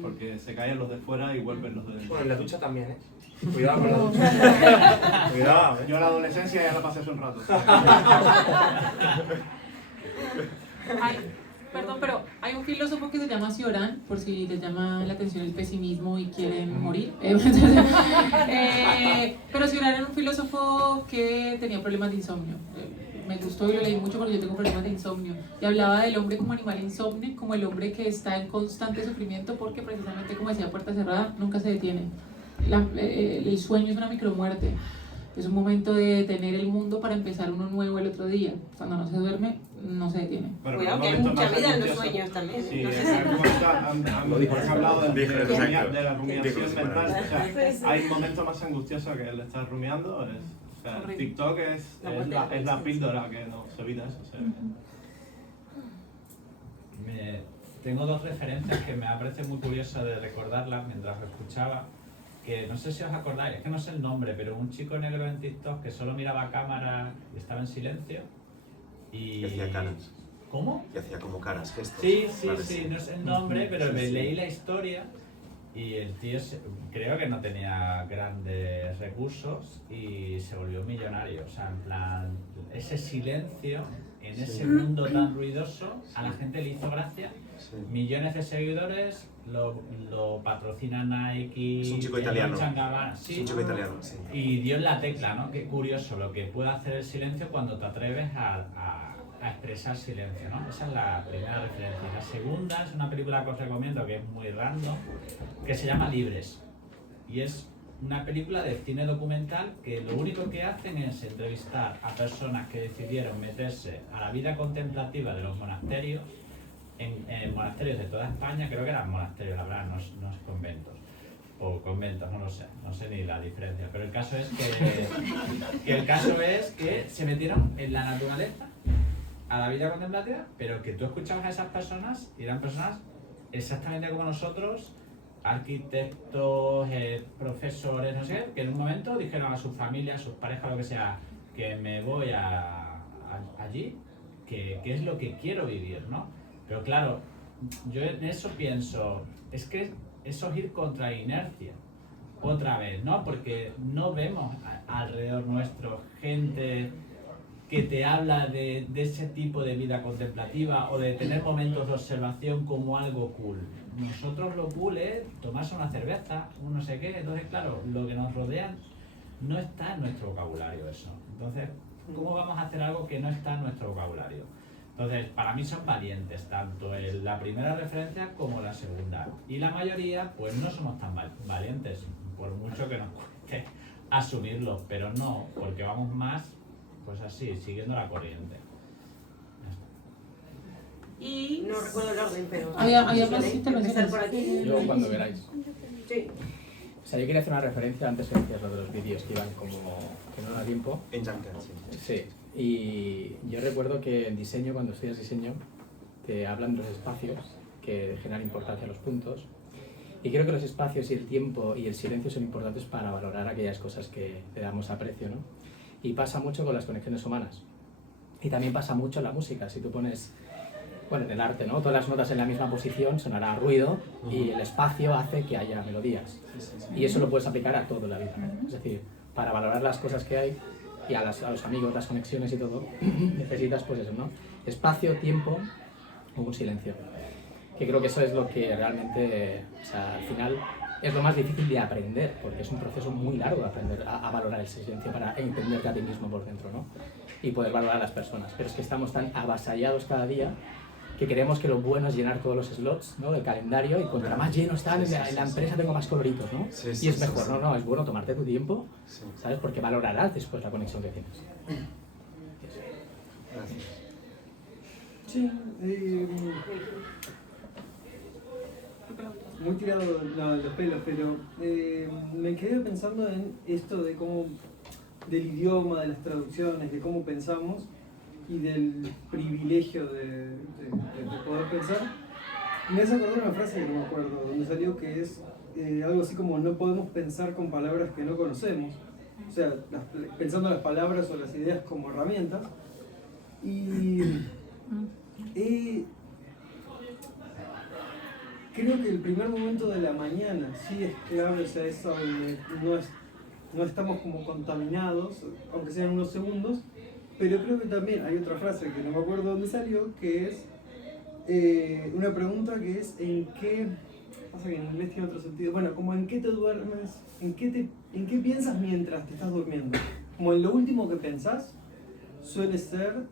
porque se callan los de fuera y vuelven los de dentro. Bueno, en la ducha también, ¿eh? Cuidado con la ducha. Cuidado, ¿eh? Yo en la adolescencia ya la pasé hace un rato. Perdón, pero hay un filósofo que se llama Cioran, por si les llama la atención el pesimismo y quieren morir. Pero Cioran era un filósofo que tenía problemas de insomnio. Me gustó y lo leí mucho porque yo tengo problemas de insomnio. Y hablaba del hombre como animal insomne, como el hombre que está en constante sufrimiento porque precisamente, como decía Puerta Cerrada, nunca se detiene. El sueño es una micromuerte. Es un momento de tener el mundo para empezar uno nuevo el otro día. Cuando no se duerme, no se detiene. Cuidado que hay mucha vida en los sueños también. Sí, no sé si... han hablado de la rumiación Dijo, mental. O sea, hay momentos más angustiosos que el estar rumiando. O sea, TikTok es la píldora que nos evita eso. O sea, tengo dos referencias que me parece muy curioso de recordarlas mientras lo escuchaba. Que no sé si os acordáis, es que no sé el nombre, pero un chico negro en TikTok que solo miraba a cámara y estaba en silencio y hacía caras. ¿Cómo? Y hacía como caras, gestos. Sí, Vale, no sé el nombre, pero Sí, sí. leí la historia y el tío creo que no tenía grandes recursos y se volvió millonario. O sea, en plan, ese silencio en ese mundo tan ruidoso, a la gente le hizo gracia. Millones de seguidores, lo patrocina Nike. Es un chico italiano. Sí. Es un chico italiano, sí. Y dio en la tecla, ¿no? Qué curioso lo que puede hacer el silencio cuando te atreves a expresar silencio, ¿no? Esa es la primera referencia. La segunda es una película que os recomiendo que es muy random, que se llama Libres. Y es una película de cine documental que lo único que hacen es entrevistar a personas que decidieron meterse a la vida contemplativa de los monasterios, en monasterios de toda España, creo que eran monasterios, la verdad, no es conventos, o conventos, no lo sé, no sé ni la diferencia, pero el caso es que se metieron en la naturaleza a la vida contemplativa, pero que tú escuchabas a esas personas y eran personas exactamente como nosotros, arquitectos, profesores, no sé, que en un momento dijeron a sus familias, a sus parejas, lo que sea, que me voy allí, que es lo que quiero vivir, ¿no? Pero claro, yo en eso pienso, es que eso es ir contra inercia, otra vez, ¿no? Porque no vemos alrededor nuestro gente que te habla de ese tipo de vida contemplativa o de tener momentos de observación como algo cool. Nosotros lo cool es tomarse una cerveza, un no sé qué, entonces claro, lo que nos rodea no está en nuestro vocabulario eso. Entonces, ¿cómo vamos a hacer algo que no está en nuestro vocabulario? Entonces, para mí son valientes, tanto en la primera referencia como la segunda. Y la mayoría, pues no somos tan valientes, por mucho que nos cueste asumirlo, pero no, porque vamos más, pues así, siguiendo la corriente. Y no recuerdo el orden, pero... Había más empezar por aquí. Yo cuando queráis. Sí. O sea, yo quería hacer una referencia antes que decías lo de los vídeos que iban como que no da tiempo. En Junker, sí. Sí. Y yo recuerdo que en diseño, cuando estudias diseño, te hablan de los espacios que generan importancia a los puntos. Y creo que los espacios y el tiempo y el silencio son importantes para valorar aquellas cosas que le damos aprecio, ¿no? Y pasa mucho con las conexiones humanas. Y también pasa mucho en la música. Si tú pones, bueno, en el arte, ¿no? Todas las notas en la misma posición sonará ruido y el espacio hace que haya melodías. Y eso lo puedes aplicar a todo en la vida, ¿no? Es decir, para valorar las cosas que hay y a los amigos, las conexiones y todo, necesitas pues eso, ¿no? Espacio, tiempo o un silencio. Que creo que eso es lo que realmente, o sea, al final es lo más difícil de aprender, porque es un proceso muy largo de aprender a valorar el silencio para entenderte a ti mismo por dentro, ¿no? Y poder valorar a las personas. Pero es que estamos tan avasallados cada día que creemos que lo bueno es llenar todos los slots, ¿no? Del calendario, y cuanto más lleno están, en la empresa tengo más coloritos, ¿no? Y es mejor, no, es bueno tomarte tu tiempo, ¿sabes? Porque valorarás después la conexión que tienes. Gracias. Sí, muy tirado los pelos, pero me quedé pensando en esto de cómo, del idioma, de las traducciones, de cómo pensamos y del privilegio de poder pensar. Me hace acordar una frase que no me acuerdo, donde salió, que es algo así como: no podemos pensar con palabras que no conocemos. O sea, pensando las palabras o las ideas como herramientas. Y creo que el primer momento de la mañana sí es clave, o sea, es donde no estamos como contaminados, aunque sean unos segundos. Pero creo que también hay otra frase que no me acuerdo dónde salió, que es una pregunta que es: ¿en qué? Pasa que en inglés tiene otro sentido. Bueno, como ¿en qué te duermes? ¿En qué piensas mientras te estás durmiendo? Como en lo último que pensás suele ser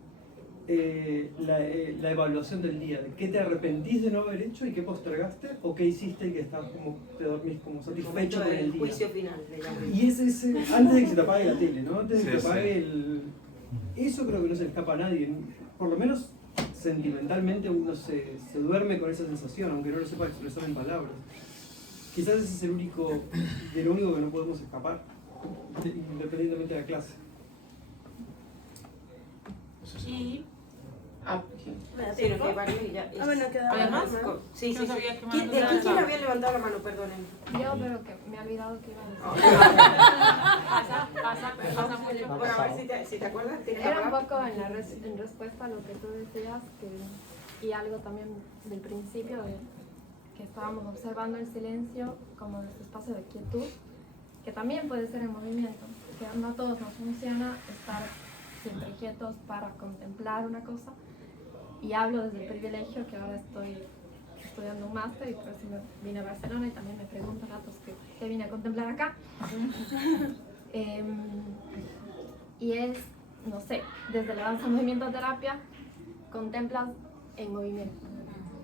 la evaluación del día, de qué te arrepentís de no haber hecho y qué postergaste, o qué hiciste y que estás como, te dormís como satisfecho con el día. Juicio final, le llaman. Y es ese, antes de que se te apague la tele, ¿no? Antes de que se apague el... Eso creo que no se le escapa a nadie. Por lo menos sentimentalmente uno se duerme con esa sensación, aunque no lo sepa expresar en palabras. Quizás ese es de lo único que no podemos escapar, independientemente de la clase. Y... Sí, no, que varios y ya. bueno, queda ¿Además? Sí, No sí, sabía sí. que ¿Quién había levantado la mano? Perdonen. Yo, pero que me he olvidado que iba a decir. Pasa mucho. Bueno, a ver si te acuerdas. ¿Tienes la Era un palabra? poco en respuesta a lo que tú decías, y algo también del principio, que estábamos observando el silencio como este espacio de quietud, que también puede ser en movimiento, que no a todos nos funciona estar siempre quietos para contemplar una cosa. Y hablo desde el privilegio que ahora estoy estudiando un máster, y por eso me vine a Barcelona, y también me pregunto a ratos qué vine a contemplar acá. Y es, no sé, desde la danza movimiento terapia contemplas en movimiento.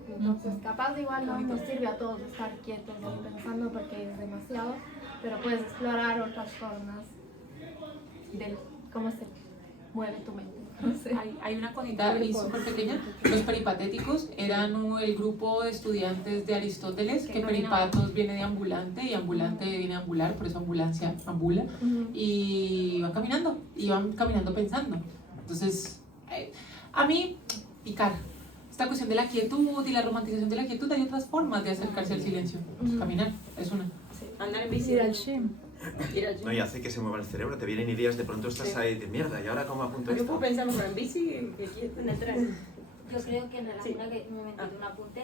Entonces capaz igual no nos sirve a todos estar quietos y pensando, porque es demasiado, pero puedes explorar otras formas de cómo se mueve tu mente. No sé. Hay una cosita ahí súper pequeña. Los peripatéticos eran el grupo de estudiantes de Aristóteles, que peripatos viene de ambulante y ambulante viene de ambular, por eso ambulancia ambula, y van caminando pensando. Entonces, a mí, picar. Esta cuestión de la quietud y la romantización de la quietud, hay otras formas de acercarse al silencia. Caminar es una. Andar en bici. Ir al gym. No, y hace que se mueva el cerebro, te vienen ideas, de pronto estás ahí de mierda, ¿y ahora cómo apunto Yo esto? puedo pensar mejor en bici que en el tren. Yo creo que en relación a que un momentito, un apunte,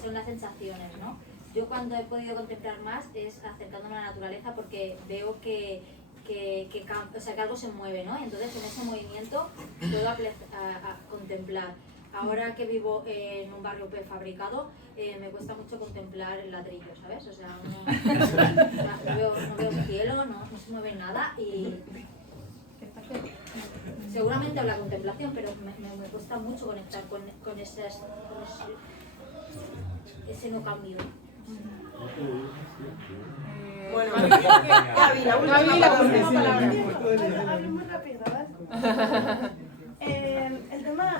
son las sensaciones, ¿no? Yo cuando he podido contemplar más es acercándome a la naturaleza porque veo que algo se mueve, ¿no? Entonces en ese movimiento puedo a contemplar. Ahora que vivo en un barrio prefabricado, me cuesta mucho contemplar el ladrillo, ¿sabes? O sea, no veo cielo, no se mueve nada y seguramente habla contemplación, pero me cuesta mucho conectar con ese no cambio. Bueno, Gaby, la última palabra. Hablo muy rápido, ¿vale?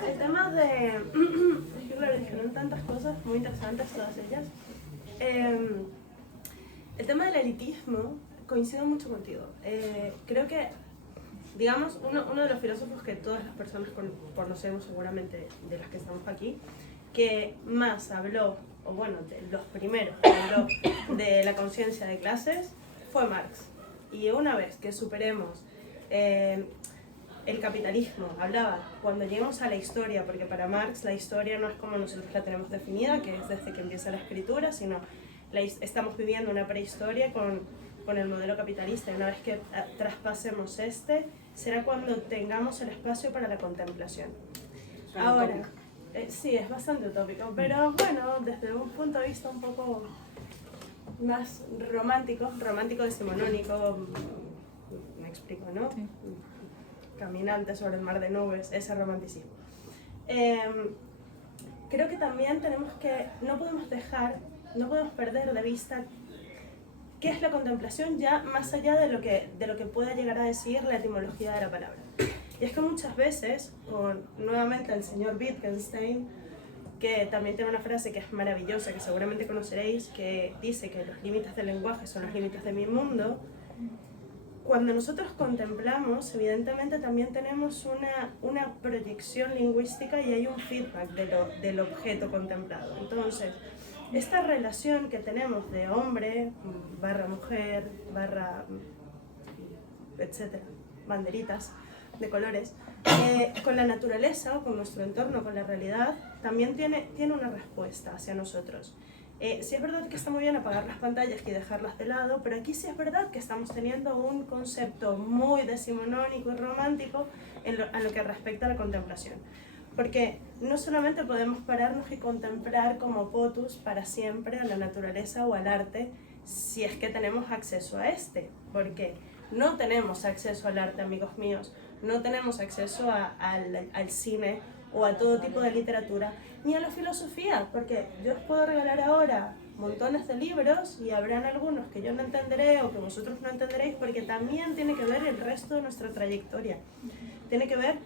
El tema de... Es que claro, dijeron tantas cosas muy interesantes todas ellas. El tema del elitismo, coincido mucho contigo. Creo que, digamos, uno de los filósofos que todas las personas conocemos seguramente de las que estamos aquí, que más habló, o bueno, de los primeros que habló de la conciencia de clases, fue Marx. Y una vez que superemos el capitalismo, hablaba, cuando lleguemos a la historia, porque para Marx la historia no es como nosotros la tenemos definida, que es desde que empieza la escritura, sino estamos viviendo una prehistoria con el modelo capitalista, y una vez que traspasemos será cuando tengamos el espacio para la contemplación. Ahora, sí, es bastante utópico, pero bueno, desde un punto de vista un poco más romántico decimonónico, me explico, ¿no? Sí. Caminante sobre el mar de nubes, ese romanticismo. Creo que también no podemos perder de vista qué es la contemplación ya más allá de lo que pueda llegar a decir la etimología de la palabra. Y es que muchas veces, nuevamente el señor Wittgenstein, que también tiene una frase que es maravillosa, que seguramente conoceréis, que dice que los límites del lenguaje son los límites de mi mundo. Cuando nosotros contemplamos, evidentemente también tenemos una proyección lingüística y hay un feedback del objeto contemplado. Entonces, esta relación que tenemos de hombre, /mujer, etcétera, banderitas de colores, con la naturaleza o con nuestro entorno, con la realidad, también tiene una respuesta hacia nosotros. Sí es verdad que está muy bien apagar las pantallas y dejarlas de lado, pero aquí sí es verdad que estamos teniendo un concepto muy decimonónico y romántico a lo que respecta a la contemplación. Porque no solamente podemos pararnos y contemplar como potus para siempre a la naturaleza o al arte, si es que tenemos acceso a porque no tenemos acceso al arte, amigos míos, no tenemos acceso al cine o a todo tipo de literatura, ni a la filosofía, porque yo os puedo regalar ahora montones de libros y habrán algunos que yo no entenderé o que vosotros no entenderéis, porque también tiene que ver el resto de nuestra trayectoria. Tiene que ver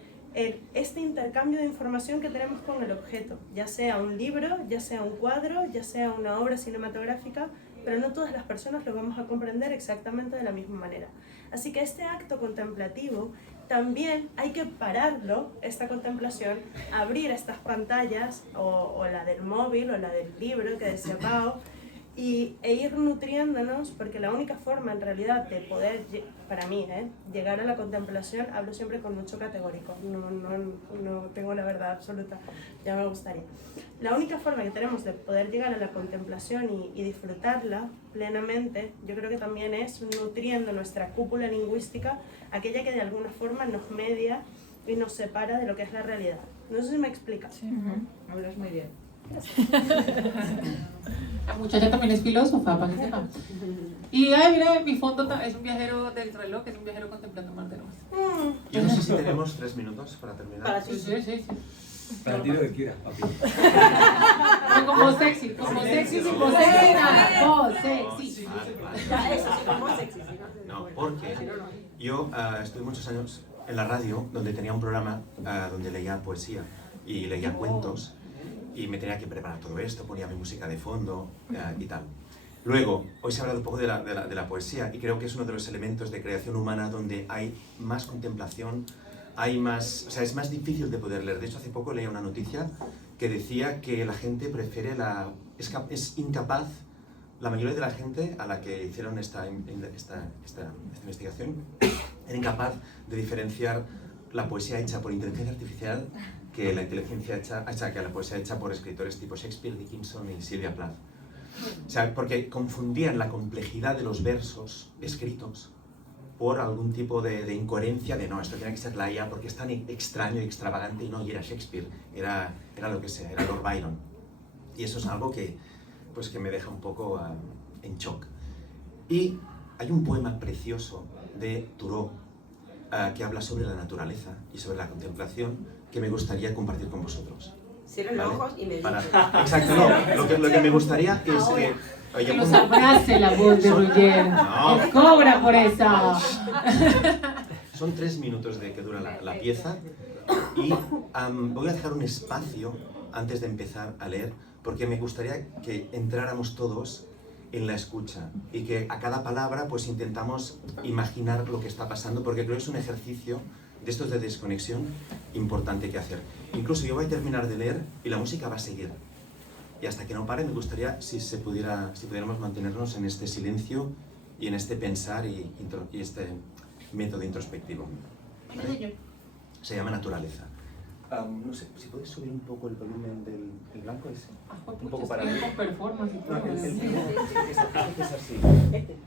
este intercambio de información que tenemos con el objeto, ya sea un libro, ya sea un cuadro, ya sea una obra cinematográfica, pero no todas las personas lo vamos a comprender exactamente de la misma manera. Así que este acto contemplativo también hay que pararlo, esta contemplación, abrir estas pantallas, o la del móvil, o la del libro que decía Pau, e ir nutriéndonos, porque la única forma en realidad de poder, para mí, llegar a la contemplación, hablo siempre con mucho categórico, no tengo la verdad absoluta, ya me gustaría. La única forma que tenemos de poder llegar a la contemplación y disfrutarla plenamente, yo creo que también es nutriendo nuestra cúpula lingüística, aquella que de alguna forma nos media y nos separa de lo que es la realidad. No sé si me explica. Sí. Hablas muy bien. La muchacha también es filósofa, para que sepan. Y mira, mi fondo es un viajero del reloj, es un viajero contemplando Mar de Nubes. Yo no sé si tenemos 3 minutos para terminar. Sí. Para ti lo que quieras, papi. Como sexy, sin posena, sexy. Ya, eso, sí, como sexy. No, porque yo estuve muchos años en la radio donde tenía un programa donde leía poesía y leía cuentos y me tenía que preparar todo esto, ponía mi música de fondo y tal. Luego, hoy se ha hablado un poco de la poesía y creo que es uno de los elementos de creación humana donde hay más contemplación, hay más, o sea, es más difícil de poder leer. De hecho, hace poco leía una noticia que decía que la gente prefiere es incapaz, la mayoría de la gente a la que hicieron esta investigación, era incapaz de diferenciar la poesía hecha por inteligencia artificial que la poesía hecha por escritores tipo Shakespeare, Dickinson y Sylvia Plath. O sea, porque confundían la complejidad de los versos escritos por algún tipo de incoherencia de no, esto tiene que ser la IA porque es tan extraño y extravagante y no, y era Shakespeare, era lo que sea, era Lord Byron. Y eso es algo que me deja un poco en shock. Y hay un poema precioso de Thoreau que habla sobre la naturaleza y sobre la contemplación que me gustaría compartir con vosotros. Cierren los ojos y me dicen. Exacto, no. Lo que me gustaría es que... Que nos abrace la voz de Roger. No. Nos cobra por esa. Son 3 minutos de que dura la pieza y voy a dejar un espacio antes de empezar a leer porque me gustaría que entráramos todos en la escucha y que a cada palabra pues intentamos imaginar lo que está pasando porque creo que es un ejercicio de estos de desconexión importante que hacer. Incluso yo voy a terminar de leer y la música va a seguir. Y hasta que no pare me gustaría si pudiéramos mantenernos en este silencio y en este pensar y este método introspectivo. ¿Vale? Se llama naturaleza. No sé, si puedes subir un poco el volumen del blanco ese. Un poco para con performance y todo. Es así.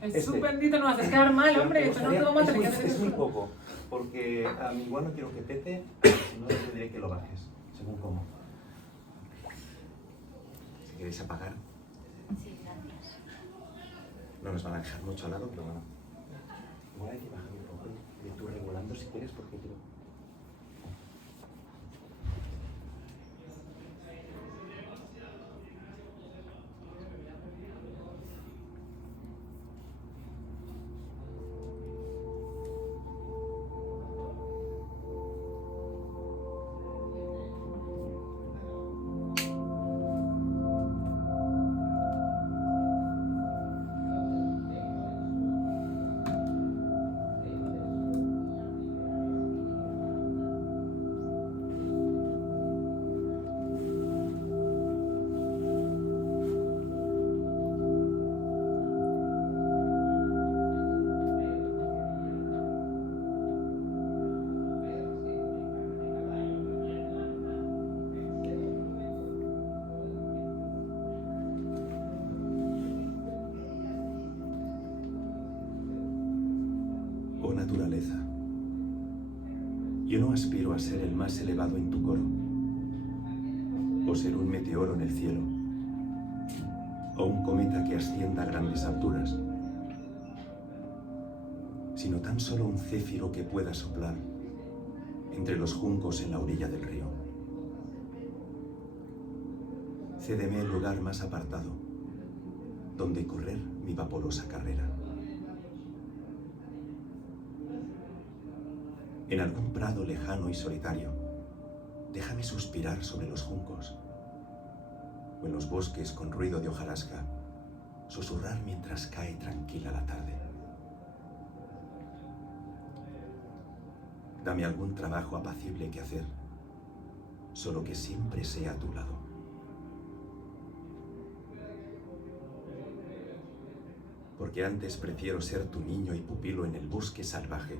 Es súper bendito, no haces quedar mal, hombre. Esto no te vamos a tener que hacer. Es muy poco, porque igual no quiero que pete, si no te diré que lo bajes, según cómo. Si queréis apagar. Sí, gracias. No nos van a dejar mucho al lado, pero bueno. Igual hay que bajar un poco y tú regulando si quieres, porque yo... Oh naturaleza, yo no aspiro a ser el más elevado en tu coro, o ser un meteoro en el cielo, o un cometa que ascienda a grandes alturas, sino tan solo un céfiro que pueda soplar entre los juncos en la orilla del río. Cédeme el lugar más apartado, donde correr mi vaporosa carrera. En algún prado lejano y solitario, déjame suspirar sobre los juncos, o en los bosques con ruido de hojarasca, susurrar mientras cae tranquila la tarde. Dame algún trabajo apacible que hacer, solo que siempre sea a tu lado. Porque antes prefiero ser tu niño y pupilo en el bosque salvaje,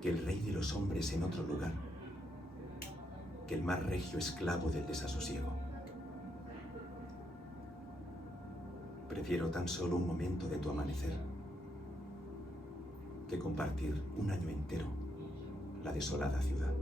que el rey de los hombres en otro lugar, que el más regio esclavo del desasosiego. Prefiero tan solo un momento de tu amanecer, que compartir un año entero la desolada ciudad.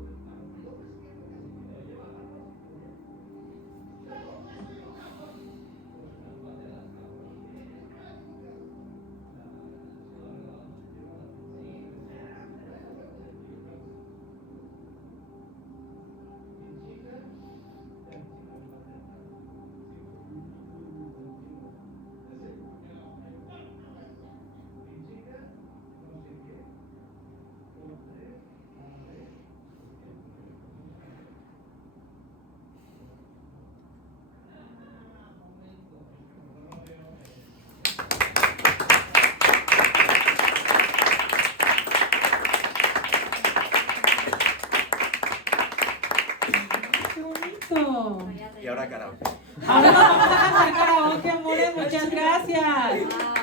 esto. Y ahora karaoke. Ahora vamos a cantar karaoke, amores. Muchas gracias.